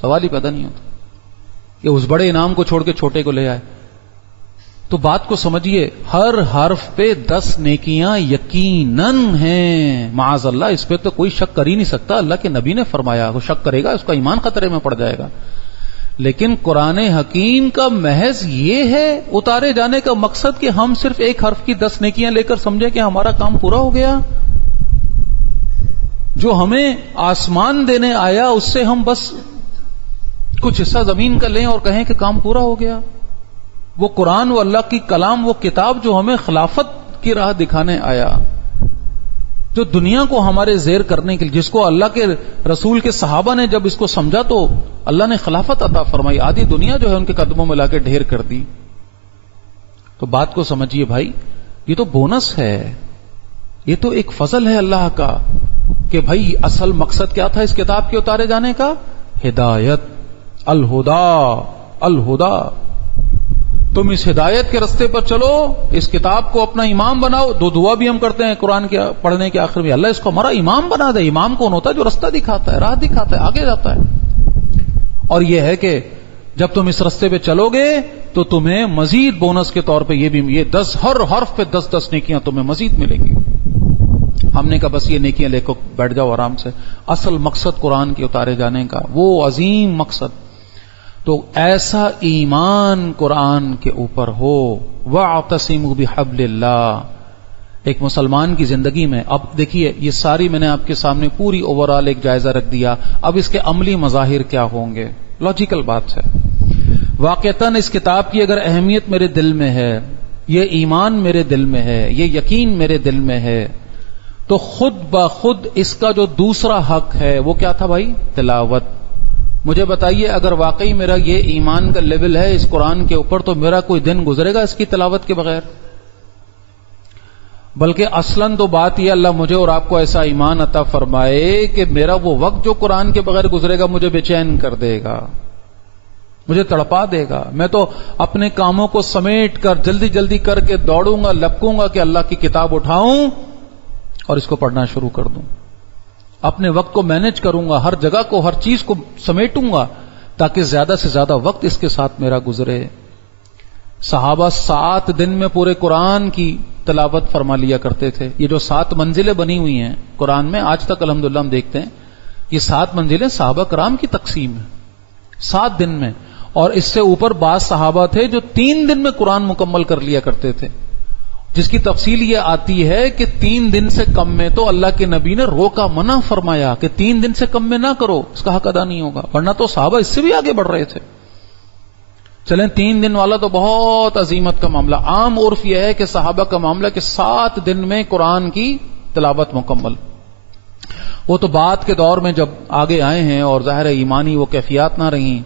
سوال ہی پیدا نہیں ہوتا کہ اس بڑے انعام کو چھوڑ کے چھوٹے کو لے آئے. تو بات کو سمجھیے، ہر حرف پہ 10 نیکیاں یقیناً ہیں. معاذ اللہ اس پہ تو کوئی شک کر ہی نہیں سکتا. اللہ کے نبی نے فرمایا وہ شک کرے گا اس کا ایمان خطرے میں پڑ جائے گا. لیکن قرآن حکیم کا محض یہ ہے اتارے جانے کا مقصد کہ ہم صرف ایک حرف کی 10 نیکیاں لے کر سمجھیں کہ ہمارا کام پورا ہو گیا. جو ہمیں آسمان دینے آیا اس سے ہم بس کچھ حصہ زمین کا لیں اور کہیں کہ کام پورا ہو گیا. وہ قرآن، وہ اللہ کی کلام، وہ کتاب جو ہمیں خلافت کی راہ دکھانے آیا، جو دنیا کو ہمارے زیر کرنے کے لیے، جس کو اللہ کے رسول کے صحابہ نے جب اس کو سمجھا تو اللہ نے خلافت عطا فرمائی، آدھی دنیا جو ہے ان کے قدموں میں لا کے ڈھیر کر دی. تو بات کو سمجھیے بھائی، یہ تو بونس ہے، یہ تو ایک فضل ہے اللہ کا کہ بھائی اصل مقصد کیا تھا اس کتاب کے اتارے جانے کا؟ ہدایت. الہدا. تم اس ہدایت کے رستے پر چلو، اس کتاب کو اپنا امام بناؤ. دو دعا بھی ہم کرتے ہیں قرآن کے پڑھنے کے آخر میں، اللہ اس کو ہمارا امام بنا دے. امام کون ہوتا ہے؟ جو رستہ دکھاتا ہے، راہ دکھاتا ہے، آگے جاتا ہے. اور یہ ہے کہ جب تم اس رستے پہ چلو گے تو تمہیں مزید بونس کے طور پہ یہ 10 ہر حرف پہ 10 نیکیاں تمہیں مزید ملیں گی. ہم نے کہا بس یہ نیکیاں لے کر بیٹھ جاؤ آرام سے. اصل مقصد قرآن کے اتارے جانے کا، وہ عظیم مقصد. تو ایسا ایمان قرآن کے اوپر ہو. وَاعْتَصِمُوا بِحَبْلِ اللَّهِ. ایک مسلمان کی زندگی میں، اب دیکھیے یہ ساری میں نے آپ کے سامنے پوری اوورال ایک جائزہ رکھ دیا. اب اس کے عملی مظاہر کیا ہوں گے؟ لاجیکل بات ہے. واقعتاً اس کتاب کی اگر اہمیت میرے دل میں ہے، یہ ایمان میرے دل میں ہے، یہ یقین میرے دل میں ہے، تو خود بخود اس کا جو دوسرا حق ہے وہ کیا تھا بھائی؟ تلاوت. مجھے بتائیے اگر واقعی میرا یہ ایمان کا لیول ہے اس قرآن کے اوپر، تو میرا کوئی دن گزرے گا اس کی تلاوت کے بغیر؟ بلکہ اصلاً تو بات یہ اللہ مجھے اور آپ کو ایسا ایمان عطا فرمائے کہ میرا وہ وقت جو قرآن کے بغیر گزرے گا مجھے بے چین کر دے گا، مجھے تڑپا دے گا. میں تو اپنے کاموں کو سمیٹ کر جلدی جلدی کر کے دوڑوں گا، لپکوں گا کہ اللہ کی کتاب اٹھاؤں اور اس کو پڑھنا شروع کر دوں. اپنے وقت کو مینج کروں گا، ہر جگہ کو، ہر چیز کو سمیٹوں گا تاکہ زیادہ سے زیادہ وقت اس کے ساتھ میرا گزرے. صحابہ 7 دن میں پورے قرآن کی تلاوت فرما لیا کرتے تھے. یہ جو 7 منزلیں بنی ہوئی ہیں قرآن میں آج تک الحمدللہ ہم دیکھتے ہیں، یہ 7 منزلیں صحابہ کرام کی تقسیم ہے 7 دن میں. اور اس سے اوپر بعض صحابہ تھے جو 3 دن میں قرآن مکمل کر لیا کرتے تھے، جس کی تفصیل یہ آتی ہے کہ 3 دن سے کم میں تو اللہ کے نبی نے روکا، منع فرمایا کہ 3 دن سے کم میں نہ کرو، اس کا حق ادا نہیں ہوگا، ورنہ تو صحابہ اس سے بھی آگے بڑھ رہے تھے. چلیں 3 دن والا تو بہت عظیمت کا معاملہ. عام عرف یہ ہے کہ صحابہ کا معاملہ کہ 7 دن میں قرآن کی تلاوت مکمل. وہ تو بعد کے دور میں جب آگے آئے ہیں اور ظاہر ایمانی وہ کیفیات نہ رہیں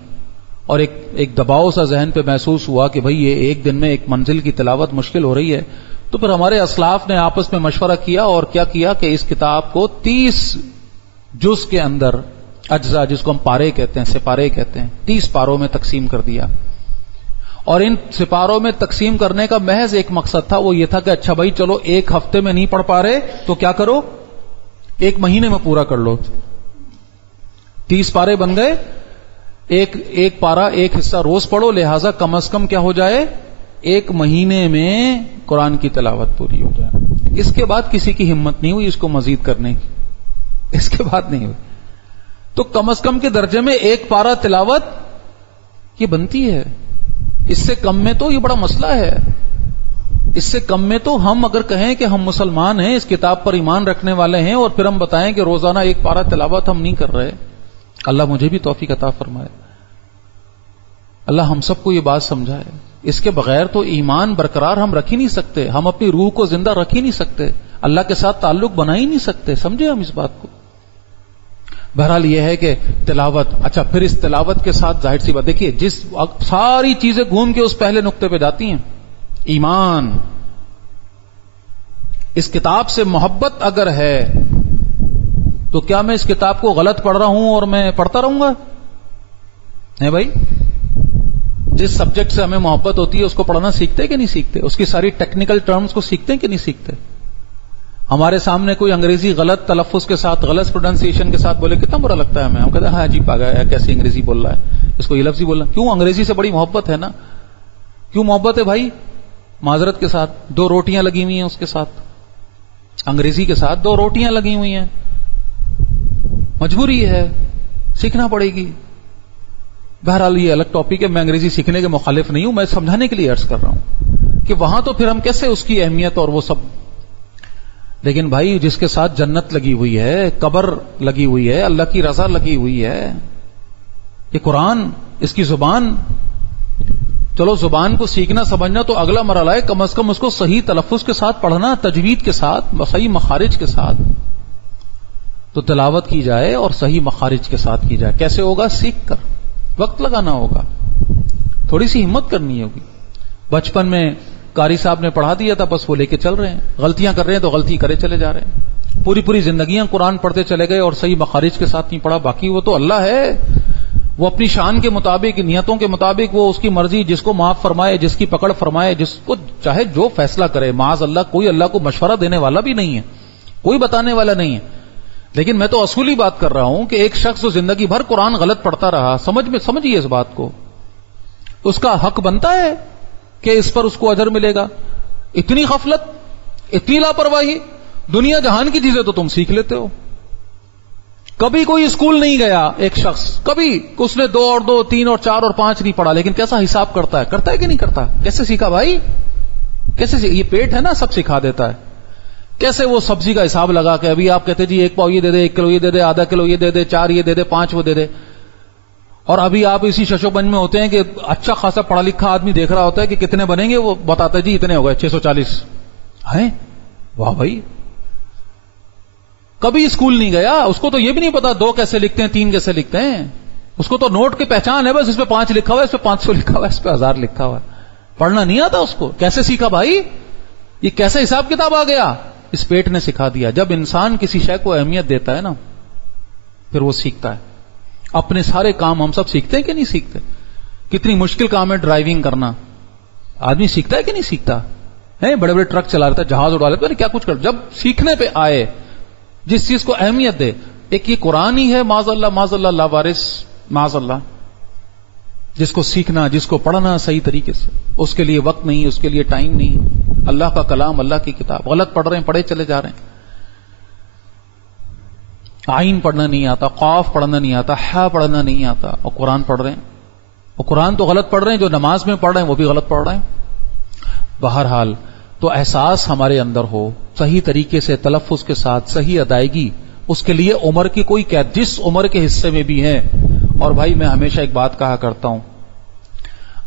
اور ایک دباؤ سا ذہن پہ محسوس ہوا کہ بھئی یہ 1 دن میں 1 منزل کی تلاوت مشکل ہو رہی ہے، تو پھر ہمارے اسلاف نے آپس میں مشورہ کیا اور کیا کیا کہ اس کتاب کو 30 جز کے اندر اجزاء، جس کو ہم پارے کہتے ہیں، سپارے کہتے ہیں، 30 پاروں میں تقسیم کر دیا. اور ان سپاروں میں تقسیم کرنے کا محض ایک مقصد تھا، وہ یہ تھا کہ اچھا بھائی چلو 1 ہفتے میں نہیں پڑھ پا رہے تو کیا کرو، 1 مہینے میں پورا کر لو. 30 پارے بن گئے، ایک پارا 1 حصہ روز پڑھو، لہذا کم از کم کیا ہو جائے، 1 مہینے میں قرآن کی تلاوت پوری ہو جائے. اس کے بعد کسی کی ہمت نہیں ہوئی اس کو مزید کرنے کی، اس کے بعد نہیں ہوئی. تو کم از کم کے درجے میں 1 پارا تلاوت یہ بنتی ہے. اس سے کم میں تو یہ بڑا مسئلہ ہے. اس سے کم میں تو ہم اگر کہیں کہ ہم مسلمان ہیں، اس کتاب پر ایمان رکھنے والے ہیں، اور پھر ہم بتائیں کہ روزانہ 1 پارا تلاوت ہم نہیں کر رہے. اللہ مجھے بھی توفیق عطا فرمائے، اللہ ہم سب کو یہ بات سمجھائے. اس کے بغیر تو ایمان برقرار ہم رکھ ہی نہیں سکتے، ہم اپنی روح کو زندہ رکھ ہی نہیں سکتے، اللہ کے ساتھ تعلق بنا ہی نہیں سکتے. سمجھے ہم اس بات کو. بہرحال یہ ہے کہ تلاوت، اچھا پھر اس تلاوت کے ساتھ ظاہر سی بات دیکھیے، جس ساری چیزیں گھوم کے اس پہلے نقطے پہ جاتی ہیں، ایمان. اس کتاب سے محبت اگر ہے تو کیا میں اس کتاب کو غلط پڑھ رہا ہوں اور میں پڑھتا رہوں گا؟ نہیں بھائی، جس سبجیکٹ سے ہمیں محبت ہوتی ہے اس کو پڑھنا سیکھتے کہ نہیں سیکھتے؟ اس کی ساری ٹیکنیکل ٹرمز کو سیکھتے ہیں کہ نہیں سیکھتے؟ ہمارے سامنے کوئی انگریزی غلط تلفظ کے ساتھ، غلط پروننسیشن کے ساتھ بولے کتنا برا لگتا ہے ہمیں. ہم کہتے ہیں ہاں عجیب آ گیا، کیسی انگریزی بول رہا ہے، اس کو یہ لفظ ہی بولنا. کیوں؟ انگریزی سے بڑی محبت ہے نا. کیوں محبت ہے بھائی؟ معذرت کے ساتھ 2 روٹیاں لگی ہوئی ہیں اس کے ساتھ، انگریزی کے ساتھ 2 روٹیاں لگی ہوئی ہیں، مجبوری ہے، سیکھنا پڑے گی. بہرحال یہ الگ ٹاپک ہے، میں انگریزی سیکھنے کے مخالف نہیں ہوں، میں سمجھانے کے لیے عرض کر رہا ہوں کہ وہاں تو پھر ہم کیسے اس کی اہمیت اور وہ سب. لیکن بھائی جس کے ساتھ جنت لگی ہوئی ہے، قبر لگی ہوئی ہے، اللہ کی رضا لگی ہوئی ہے، یہ قرآن، اس کی زبان. چلو زبان کو سیکھنا سمجھنا تو اگلا مرحلہ ہے، کم از کم اس کو صحیح تلفظ کے ساتھ پڑھنا، تجوید کے ساتھ، صحیح مخارج کے ساتھ. تو تلاوت کی جائے اور صحیح مخارج کے ساتھ کی جائے. کیسے ہوگا؟ سیکھ کر، وقت لگانا ہوگا، تھوڑی سی ہمت کرنی ہوگی. بچپن میں قاری صاحب نے پڑھا دیا تھا، بس وہ لے کے چل رہے ہیں، غلطیاں کر رہے ہیں تو غلطی کرے چلے جا رہے ہیں. پوری زندگیاں قرآن پڑھتے چلے گئے اور صحیح مخارج کے ساتھ نہیں پڑھا. باقی وہ تو اللہ ہے، وہ اپنی شان کے مطابق، نیتوں کے مطابق، وہ اس کی مرضی، جس کو معاف فرمائے، جس کی پکڑ فرمائے، جس کو چاہے جو فیصلہ کرے. معاذ اللہ، کوئی اللہ کو مشورہ دینے والا بھی نہیں ہے، کوئی بتانے والا نہیں ہے. لیکن میں تو اصولی بات کر رہا ہوں کہ ایک شخص جو زندگی بھر قرآن غلط پڑھتا رہا، سمجھیے اس بات کو، اس کا حق بنتا ہے کہ اس پر اس کو اجر ملے گا. اتنی غفلت، اتنی لاپرواہی، دنیا جہان کی چیزیں تو تم سیکھ لیتے ہو. کبھی کوئی اسکول نہیں گیا ایک شخص، کبھی اس نے 2 اور 2 3 اور 4 اور 5 نہیں پڑھا، لیکن کیسا حساب کرتا ہے کہ نہیں کرتا؟ کیسے سیکھا بھائی؟ کیسے یہ پیٹ ہے نا، سب سکھا دیتا ہے. کیسے وہ سبزی کا حساب لگا کے ابھی آپ کہتے جی 1 پاؤ یہ دے دے، 1 کلو یہ دے دے، ½ کلو یہ دے دے، 4 یہ دے دے، 5 وہ دے دے. اور ابھی آپ اسی ششوپنج میں ہوتے ہیں کہ اچھا خاصا پڑھا لکھا آدمی دیکھ رہا ہوتا ہے کہ کتنے بنیں گے، وہ بتاتا ہے جی اتنے ہو گئے 640 ہیں. واہ بھائی، کبھی اسکول نہیں گیا، اس کو تو یہ بھی نہیں پتا 2 کیسے لکھتے ہیں 3 کیسے لکھتے ہیں. اس کو تو نوٹ کی پہچان ہے، بس اس پہ 5 لکھا ہوا ہے، اس پہ 500 لکھا ہوا ہے، اس پہ 1000 لکھا ہوا ہے. پڑھنا نہیں آتا اس کو. کیسے سیکھا بھائی؟ یہ کیسے حساب کتاب آ گیا؟ اس پیٹ نے سکھا دیا. جب انسان کسی شے کو اہمیت دیتا ہے نا، پھر وہ سیکھتا ہے. اپنے سارے کام ہم سب سیکھتے ہیں کہ نہیں سیکھتے؟ کتنی مشکل کام ہے ڈرائیونگ کرنا، آدمی سیکھتا ہے کہ نہیں سیکھتا ہے؟ بڑے بڑے ٹرک چلا رہتا ہے، جہاز اڑا لیتا ہے، کیا کچھ کر. جب سیکھنے پہ آئے، جس چیز کو اہمیت دے. ایک یہ قرآن ہی ہے معاذ اللہ لا وارث معاذ اللہ، جس کو سیکھنا، جس کو پڑھنا صحیح طریقے سے، اس کے لیے وقت نہیں، اس کے لیے ٹائم نہیں. اللہ کا کلام، اللہ کی کتاب، غلط پڑھ رہے ہیں، پڑھے چلے جا رہے ہیں. آئین پڑھنا نہیں آتا، قاف پڑھنا نہیں آتا، ہا پڑھنا نہیں آتا، اور قرآن پڑھ رہے ہیں. اور قرآن تو غلط پڑھ رہے ہیں، جو نماز میں پڑھ رہے ہیں وہ بھی غلط پڑھ رہے ہیں. بہرحال تو احساس ہمارے اندر ہو، صحیح طریقے سے تلفظ کے ساتھ صحیح ادائیگی. اس کے لیے عمر کی کوئی قید، جس عمر کے حصے میں بھی ہے. اور بھائی میں ہمیشہ ایک بات کہا کرتا ہوں،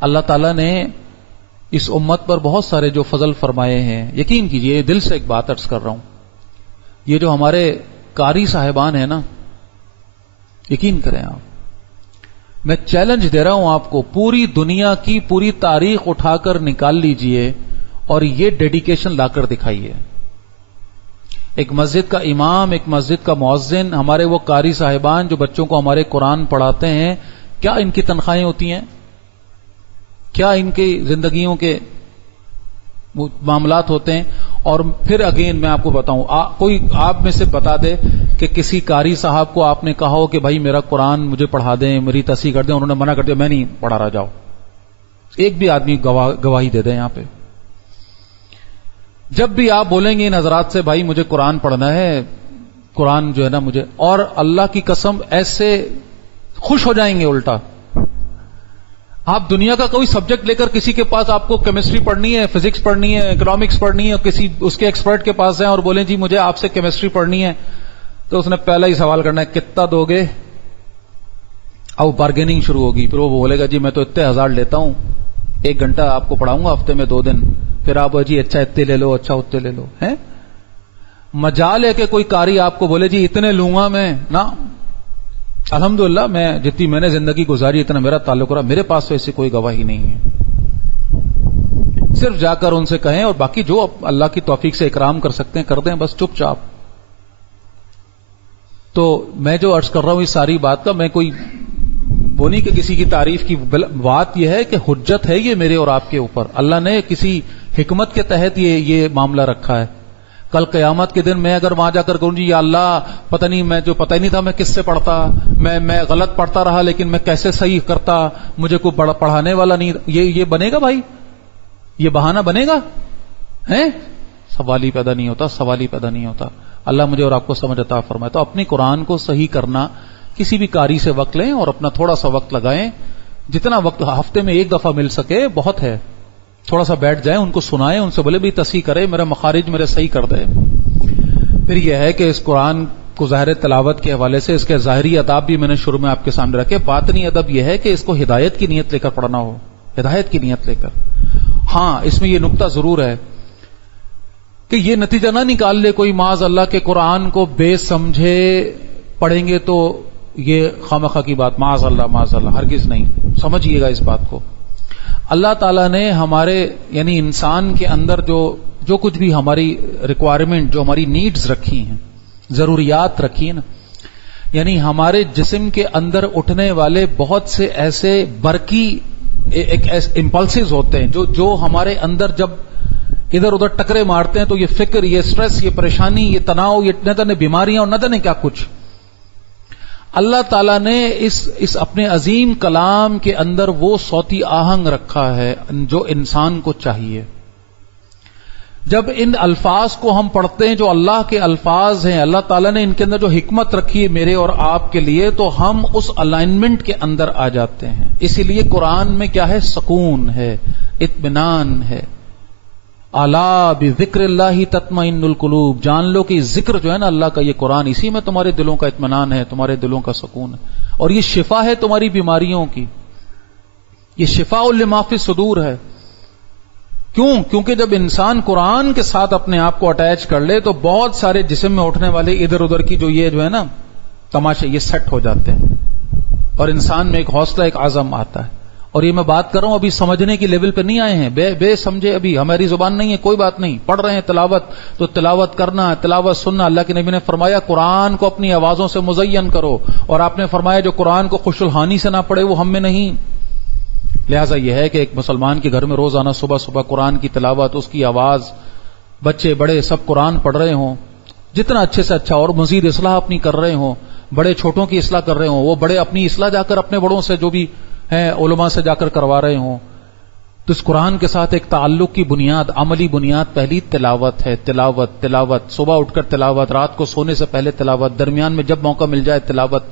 اللہ تعالیٰ نے اس امت پر بہت سارے جو فضل فرمائے ہیں. یقین کیجئے، دل سے ایک بات عرض کر رہا ہوں، یہ جو ہمارے قاری صاحبان ہیں نا، یقین کریں آپ، میں چیلنج دے رہا ہوں آپ کو، پوری دنیا کی پوری تاریخ اٹھا کر نکال لیجئے اور یہ ڈیڈیکیشن لا کر دکھائیے. ایک مسجد کا امام، ایک مسجد کا مؤذن، ہمارے وہ قاری صاحبان جو بچوں کو ہمارے قرآن پڑھاتے ہیں، کیا ان کی تنخواہیں ہوتی ہیں؟ کیا ان کی زندگیوں کے معاملات ہوتے ہیں؟ اور پھر اگین میں آپ کو بتاؤں، کوئی آپ میں سے بتا دے کہ کسی قاری صاحب کو آپ نے کہا ہو کہ بھائی میرا قرآن مجھے پڑھا دیں، میری تصحیح کر دیں، انہوں نے منع کر دیا میں نہیں پڑھا رہا، جاؤ. ایک بھی آدمی گواہی دے دیں یہاں پہ. جب بھی آپ بولیں گے ان حضرات سے بھائی مجھے قرآن پڑھنا ہے، قرآن جو ہے نا مجھے، اور اللہ کی قسم ایسے خوش ہو جائیں گے. الٹا آپ دنیا کا کوئی سبجیکٹ لے کر کسی کے پاس، آپ کو کیمسٹری پڑھنی ہے، فزکس پڑھنی ہے، اکنامکس پڑھنی ہے، اور کسی اس کے ایکسپرٹ کے پاس جائیں اور بولیں جی مجھے آپ سے کیمسٹری پڑھنی ہے، تو اس نے پہلا ہی سوال کرنا ہے کتنا دو گے. اب بارگیننگ شروع ہوگی. پھر وہ بولے گا جی میں تو اتنے 1000 لیتا ہوں، 1 گھنٹہ آپ کو پڑھاؤں گا ہفتے میں 2 دن. پھر آپ جی اچھا اتنے لے لو، اچھا اتنے لے لو. ہے مجال ہے کہ کوئی قاری آپ کو بولے جی اتنے لوں گا میں نا. الحمدللہ میں جتنی میں نے زندگی گزاری اتنا میرا تعلق رہا، میرے پاس تو ایسی کوئی گواہی نہیں ہے. صرف جا کر ان سے کہیں، اور باقی جو اللہ کی توفیق سے اکرام کر سکتے ہیں کر دیں، بس چپ چاپ. تو میں جو عرض کر رہا ہوں اس ساری بات کا، میں کوئی وہ نہیں کہ کسی کی تعریف کی بات، یہ ہے کہ حجت ہے یہ میرے اور آپ کے اوپر. اللہ نے کسی حکمت کے تحت یہ معاملہ رکھا ہے. کل قیامت کے دن میں اگر وہاں جا کر کہوں جی یا اللہ پتہ نہیں، میں جو پتہ ہی نہیں تھا میں کس سے پڑھتا، میں غلط پڑھتا رہا لیکن میں کیسے صحیح کرتا، مجھے کوئی پڑھانے والا نہیں، یہ بنے گا بھائی؟ یہ بہانہ بنے گا؟ ہیں؟ سوال ہی پیدا نہیں ہوتا، سوال ہی پیدا نہیں ہوتا. اللہ مجھے اور آپ کو سمجھ عطا فرمائے. تو اپنی قرآن کو صحیح کرنا، کسی بھی قاری سے وقت لیں اور اپنا تھوڑا سا وقت لگائیں. جتنا وقت ہفتے میں 1 دفعہ مل سکے بہت ہے. تھوڑا سا بیٹھ جائیں، ان کو سنائیں، ان سے بولے بھی تصحیح کرے، میرا مخارج میرے صحیح کر دے. پھر یہ ہے کہ اس قرآن کو ظاہر تلاوت کے حوالے سے اس کے ظاہری اداب بھی میں نے شروع میں آپ کے سامنے رکھے. باطنی ادب یہ ہے کہ اس کو ہدایت کی نیت لے کر پڑھنا ہو، ہدایت کی نیت لے کر. ہاں اس میں یہ نقطہ ضرور ہے کہ یہ نتیجہ نہ نکال لے کوئی معاذ اللہ کے قرآن کو بے سمجھے پڑھیں گے تو یہ خامخواہ کی بات، معاذ اللہ ہرگز نہیں. سمجھیے گا اس بات کو. اللہ تعالیٰ نے ہمارے یعنی انسان کے اندر جو کچھ بھی ہماری ریکوائرمنٹ، جو ہماری نیڈز رکھی ہیں، ضروریات رکھی ہیں نا، یعنی ہمارے جسم کے اندر اٹھنے والے بہت سے ایسے برقی امپلسز ہوتے ہیں جو ہمارے اندر جب ادھر ادھر ٹکرے مارتے ہیں تو یہ فکر، یہ سٹریس، یہ پریشانی، یہ تناؤ، یہ نہ جانے بیماریاں اور نہ جانے کیا کچھ. اللہ تعالیٰ نے اس اپنے عظیم کلام کے اندر وہ صوتی آہنگ رکھا ہے جو انسان کو چاہیے. جب ان الفاظ کو ہم پڑھتے ہیں جو اللہ کے الفاظ ہیں، اللہ تعالیٰ نے ان کے اندر جو حکمت رکھی ہے میرے اور آپ کے لیے، تو ہم اس الائنمنٹ کے اندر آ جاتے ہیں. اسی لیے قرآن میں کیا ہے؟ سکون ہے، اطمینان ہے. الا بذکر اللہ تطمئن القلوب. جان لو کہ ذکر جو ہے نا اللہ کا، یہ قرآن، اسی میں تمہارے دلوں کا اطمینان ہے، تمہارے دلوں کا سکون ہے. اور یہ شفا ہے تمہاری بیماریوں کی، یہ شفاء لما فی الصدور ہے۔ کیوں؟ کیونکہ جب انسان قرآن کے ساتھ اپنے آپ کو اٹیچ کر لے تو بہت سارے جسم میں اٹھنے والے ادھر ادھر کی جو ہے نا تماشے، یہ سیٹ ہو جاتے ہیں، اور انسان میں ایک حوصلہ، ایک عزم آتا ہے۔ اور یہ میں بات کر رہا ہوں ابھی سمجھنے کی لیول پہ نہیں آئے ہیں، بے سمجھے، ابھی ہماری زبان نہیں ہے، کوئی بات نہیں، پڑھ رہے ہیں تلاوت تو تلاوت کرنا، تلاوت سننا۔ اللہ کے نبی نے فرمایا قرآن کو اپنی آوازوں سے مزین کرو، اور آپ نے فرمایا جو قرآن کو خوش الحانی سے نہ پڑھے وہ ہم میں نہیں۔ لہذا یہ ہے کہ ایک مسلمان کے گھر میں روزانہ صبح صبح قرآن کی تلاوت، اس کی آواز، بچے بڑے سب قرآن پڑھ رہے ہوں، جتنا اچھے سے اچھا، اور مزید اصلاح اپنی کر رہے ہوں، بڑے چھوٹوں کی اصلاح کر رہے ہوں، وہ بڑے اپنی اصلاح جا کر اپنے بڑوں سے جو بھی ہیں علماء سے جا کر کروا رہے ہوں۔ تو اس قرآن کے ساتھ ایک تعلق کی بنیاد، عملی بنیاد پہلی تلاوت ہے، تلاوت تلاوت، صبح اٹھ کر تلاوت، رات کو سونے سے پہلے تلاوت، درمیان میں جب موقع مل جائے تلاوت۔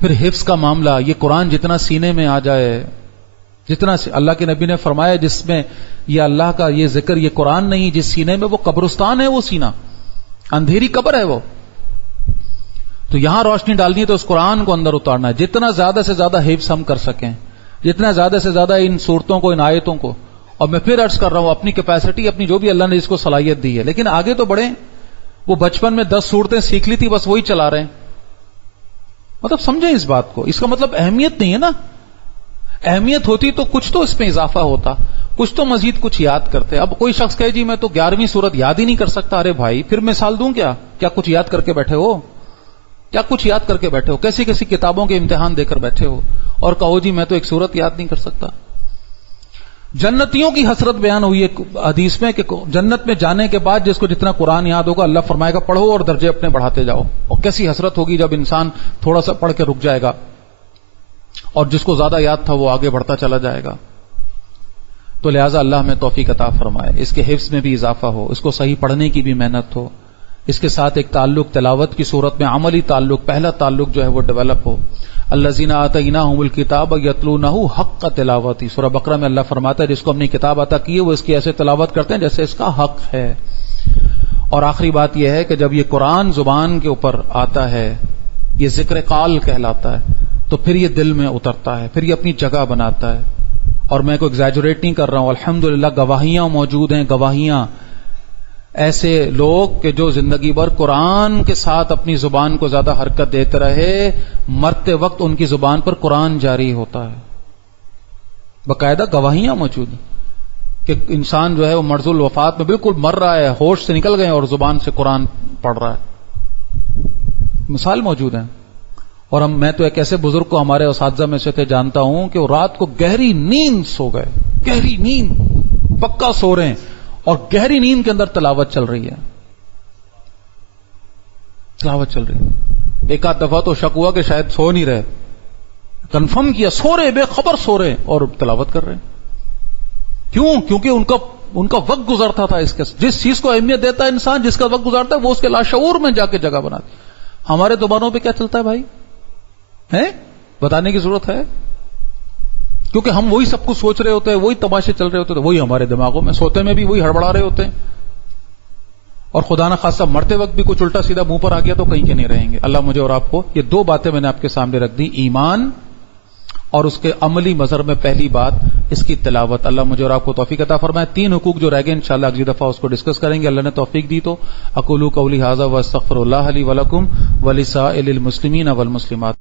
پھر حفظ کا معاملہ، یہ قرآن جتنا سینے میں آ جائے، جتنا اللہ کے نبی نے فرمایا جس میں یہ اللہ کا یہ ذکر، یہ قرآن نہیں، جس سینے میں، وہ قبرستان ہے، وہ سینہ اندھیری قبر ہے وہ۔ تو یہاں روشنی ڈالنی ہے تو اس قرآن کو اندر اتارنا ہے، جتنا زیادہ سے زیادہ حفظ ہم کر سکیں، جتنا زیادہ سے زیادہ ان صورتوں کو، ان آیتوں کو۔ اور میں پھر عرض کر رہا ہوں اپنی کیپیسٹی، اپنی جو بھی اللہ نے اس کو صلاحیت دی ہے، لیکن آگے تو بڑھیں۔ وہ بچپن میں 10 صورتیں سیکھ لی تھی، بس وہی چلا رہے ہیں، مطلب سمجھیں اس بات کو، اس کا مطلب اہمیت نہیں ہے نا۔ اہمیت ہوتی تو کچھ تو اس میں اضافہ ہوتا، کچھ تو مزید کچھ یاد کرتے۔ اب کوئی شخص کہے جی میں تو 11ویں سورت یاد ہی نہیں کر سکتا، ارے بھائی پھر مثال دوں کیا کچھ یاد کر کے بیٹھے ہو؟ کیا کچھ یاد کر کے بیٹھے ہو؟ کیسی کیسی کتابوں کے امتحان دے کر بیٹھے ہو اور کہو جی میں تو ایک سورت یاد نہیں کر سکتا؟ جنتیوں کی حسرت بیان ہوئی ہے حدیث میں کہ جنت میں جانے کے بعد جس کو جتنا قرآن یاد ہوگا اللہ فرمائے گا پڑھو اور درجے اپنے بڑھاتے جاؤ۔ اور کیسی حسرت ہوگی جب انسان تھوڑا سا پڑھ کے رک جائے گا، اور جس کو زیادہ یاد تھا وہ آگے بڑھتا چلا جائے گا۔ تو لہٰذا اللہ ہمیں توفیق عطا فرمائے، اس کے حفظ میں بھی اضافہ ہو، اس کو صحیح پڑھنے کی بھی محنت ہو، اس کے ساتھ ایک تعلق تلاوت کی صورت میں عملی تعلق، پہلا تعلق جو ہے وہ ڈیولپ ہو۔ الذین آتیناہم الکتاب یتلونہ حق تلاوتہ، سورہ بقرہ میں اللہ فرماتا ہے جس کو ہم نے کتاب عطا کی ہے وہ اس کی ایسے تلاوت کرتے ہیں جیسے اس کا حق ہے۔ اور آخری بات یہ ہے کہ جب یہ قرآن زبان کے اوپر آتا ہے، یہ ذکر قال کہلاتا ہے، تو پھر یہ دل میں اترتا ہے، پھر یہ اپنی جگہ بناتا ہے۔ اور میں کوئی ایگزیجریٹ نہیں کر رہا ہوں، الحمدللہ گواہیاں موجود ہیں، گواہیاں، ایسے لوگ کہ جو زندگی بھر قرآن کے ساتھ اپنی زبان کو زیادہ حرکت دیتے رہے، مرتے وقت ان کی زبان پر قرآن جاری ہوتا ہے، باقاعدہ گواہیاں موجود ہیں کہ انسان جو ہے وہ مرض الوفات میں بالکل مر رہا ہے، ہوش سے نکل گئے اور زبان سے قرآن پڑھ رہا ہے، مثال موجود ہیں۔ اور میں تو ایک ایسے بزرگ کو ہمارے اساتذہ میں سے تھے جانتا ہوں کہ وہ رات کو گہری نیند سو گئے، گہری نیند، پکا سو رہے ہیں اور گہری نیند کے اندر تلاوت چل رہی ہے، تلاوت چل رہی ہے۔ ایک آدھ دفعہ تو شک ہوا کہ شاید سو نہیں رہے، کنفرم کیا سو رہے، بے خبر سو رہے اور تلاوت کر رہے ہیں۔ کیوں؟ کیونکہ ان کا وقت گزرتا تھا اس کے، جس چیز کو اہمیت دیتا ہے انسان، جس کا وقت گزارتا ہے وہ اس کے لاشعور میں جا کے جگہ بناتی۔ ہمارے زبانوں پہ کیا چلتا ہے بھائی؟ ہے بتانے کی ضرورت ہے، کیونکہ ہم وہی سب کچھ سوچ رہے ہوتے ہیں، وہی تماشے چل رہے ہوتے ہیں، وہی ہمارے دماغوں میں، سوتے میں بھی وہی ہڑبڑا رہے ہوتے ہیں، اور خدا نہ خاصہ مرتے وقت بھی کچھ الٹا سیدھا منہ پر آ گیا تو کہیں کے نہیں رہیں گے۔ اللہ مجھے اور آپ کو یہ 2 باتیں میں نے آپ کے سامنے رکھ دی، ایمان اور اس کے عملی مظہر میں پہلی بات اس کی تلاوت۔ اللہ مجھے اور آپ کو توفیق عطا فرمائے۔ 3 حقوق جو رہ گئے انشاءاللہ اگلی دفعہ اس کو ڈسکس کریں گے، اللہ نے توفیق دی تو۔ اقول قولی ھذا واستغفر اللہ لی ولکم ولسائر المسلمین والمسلمات۔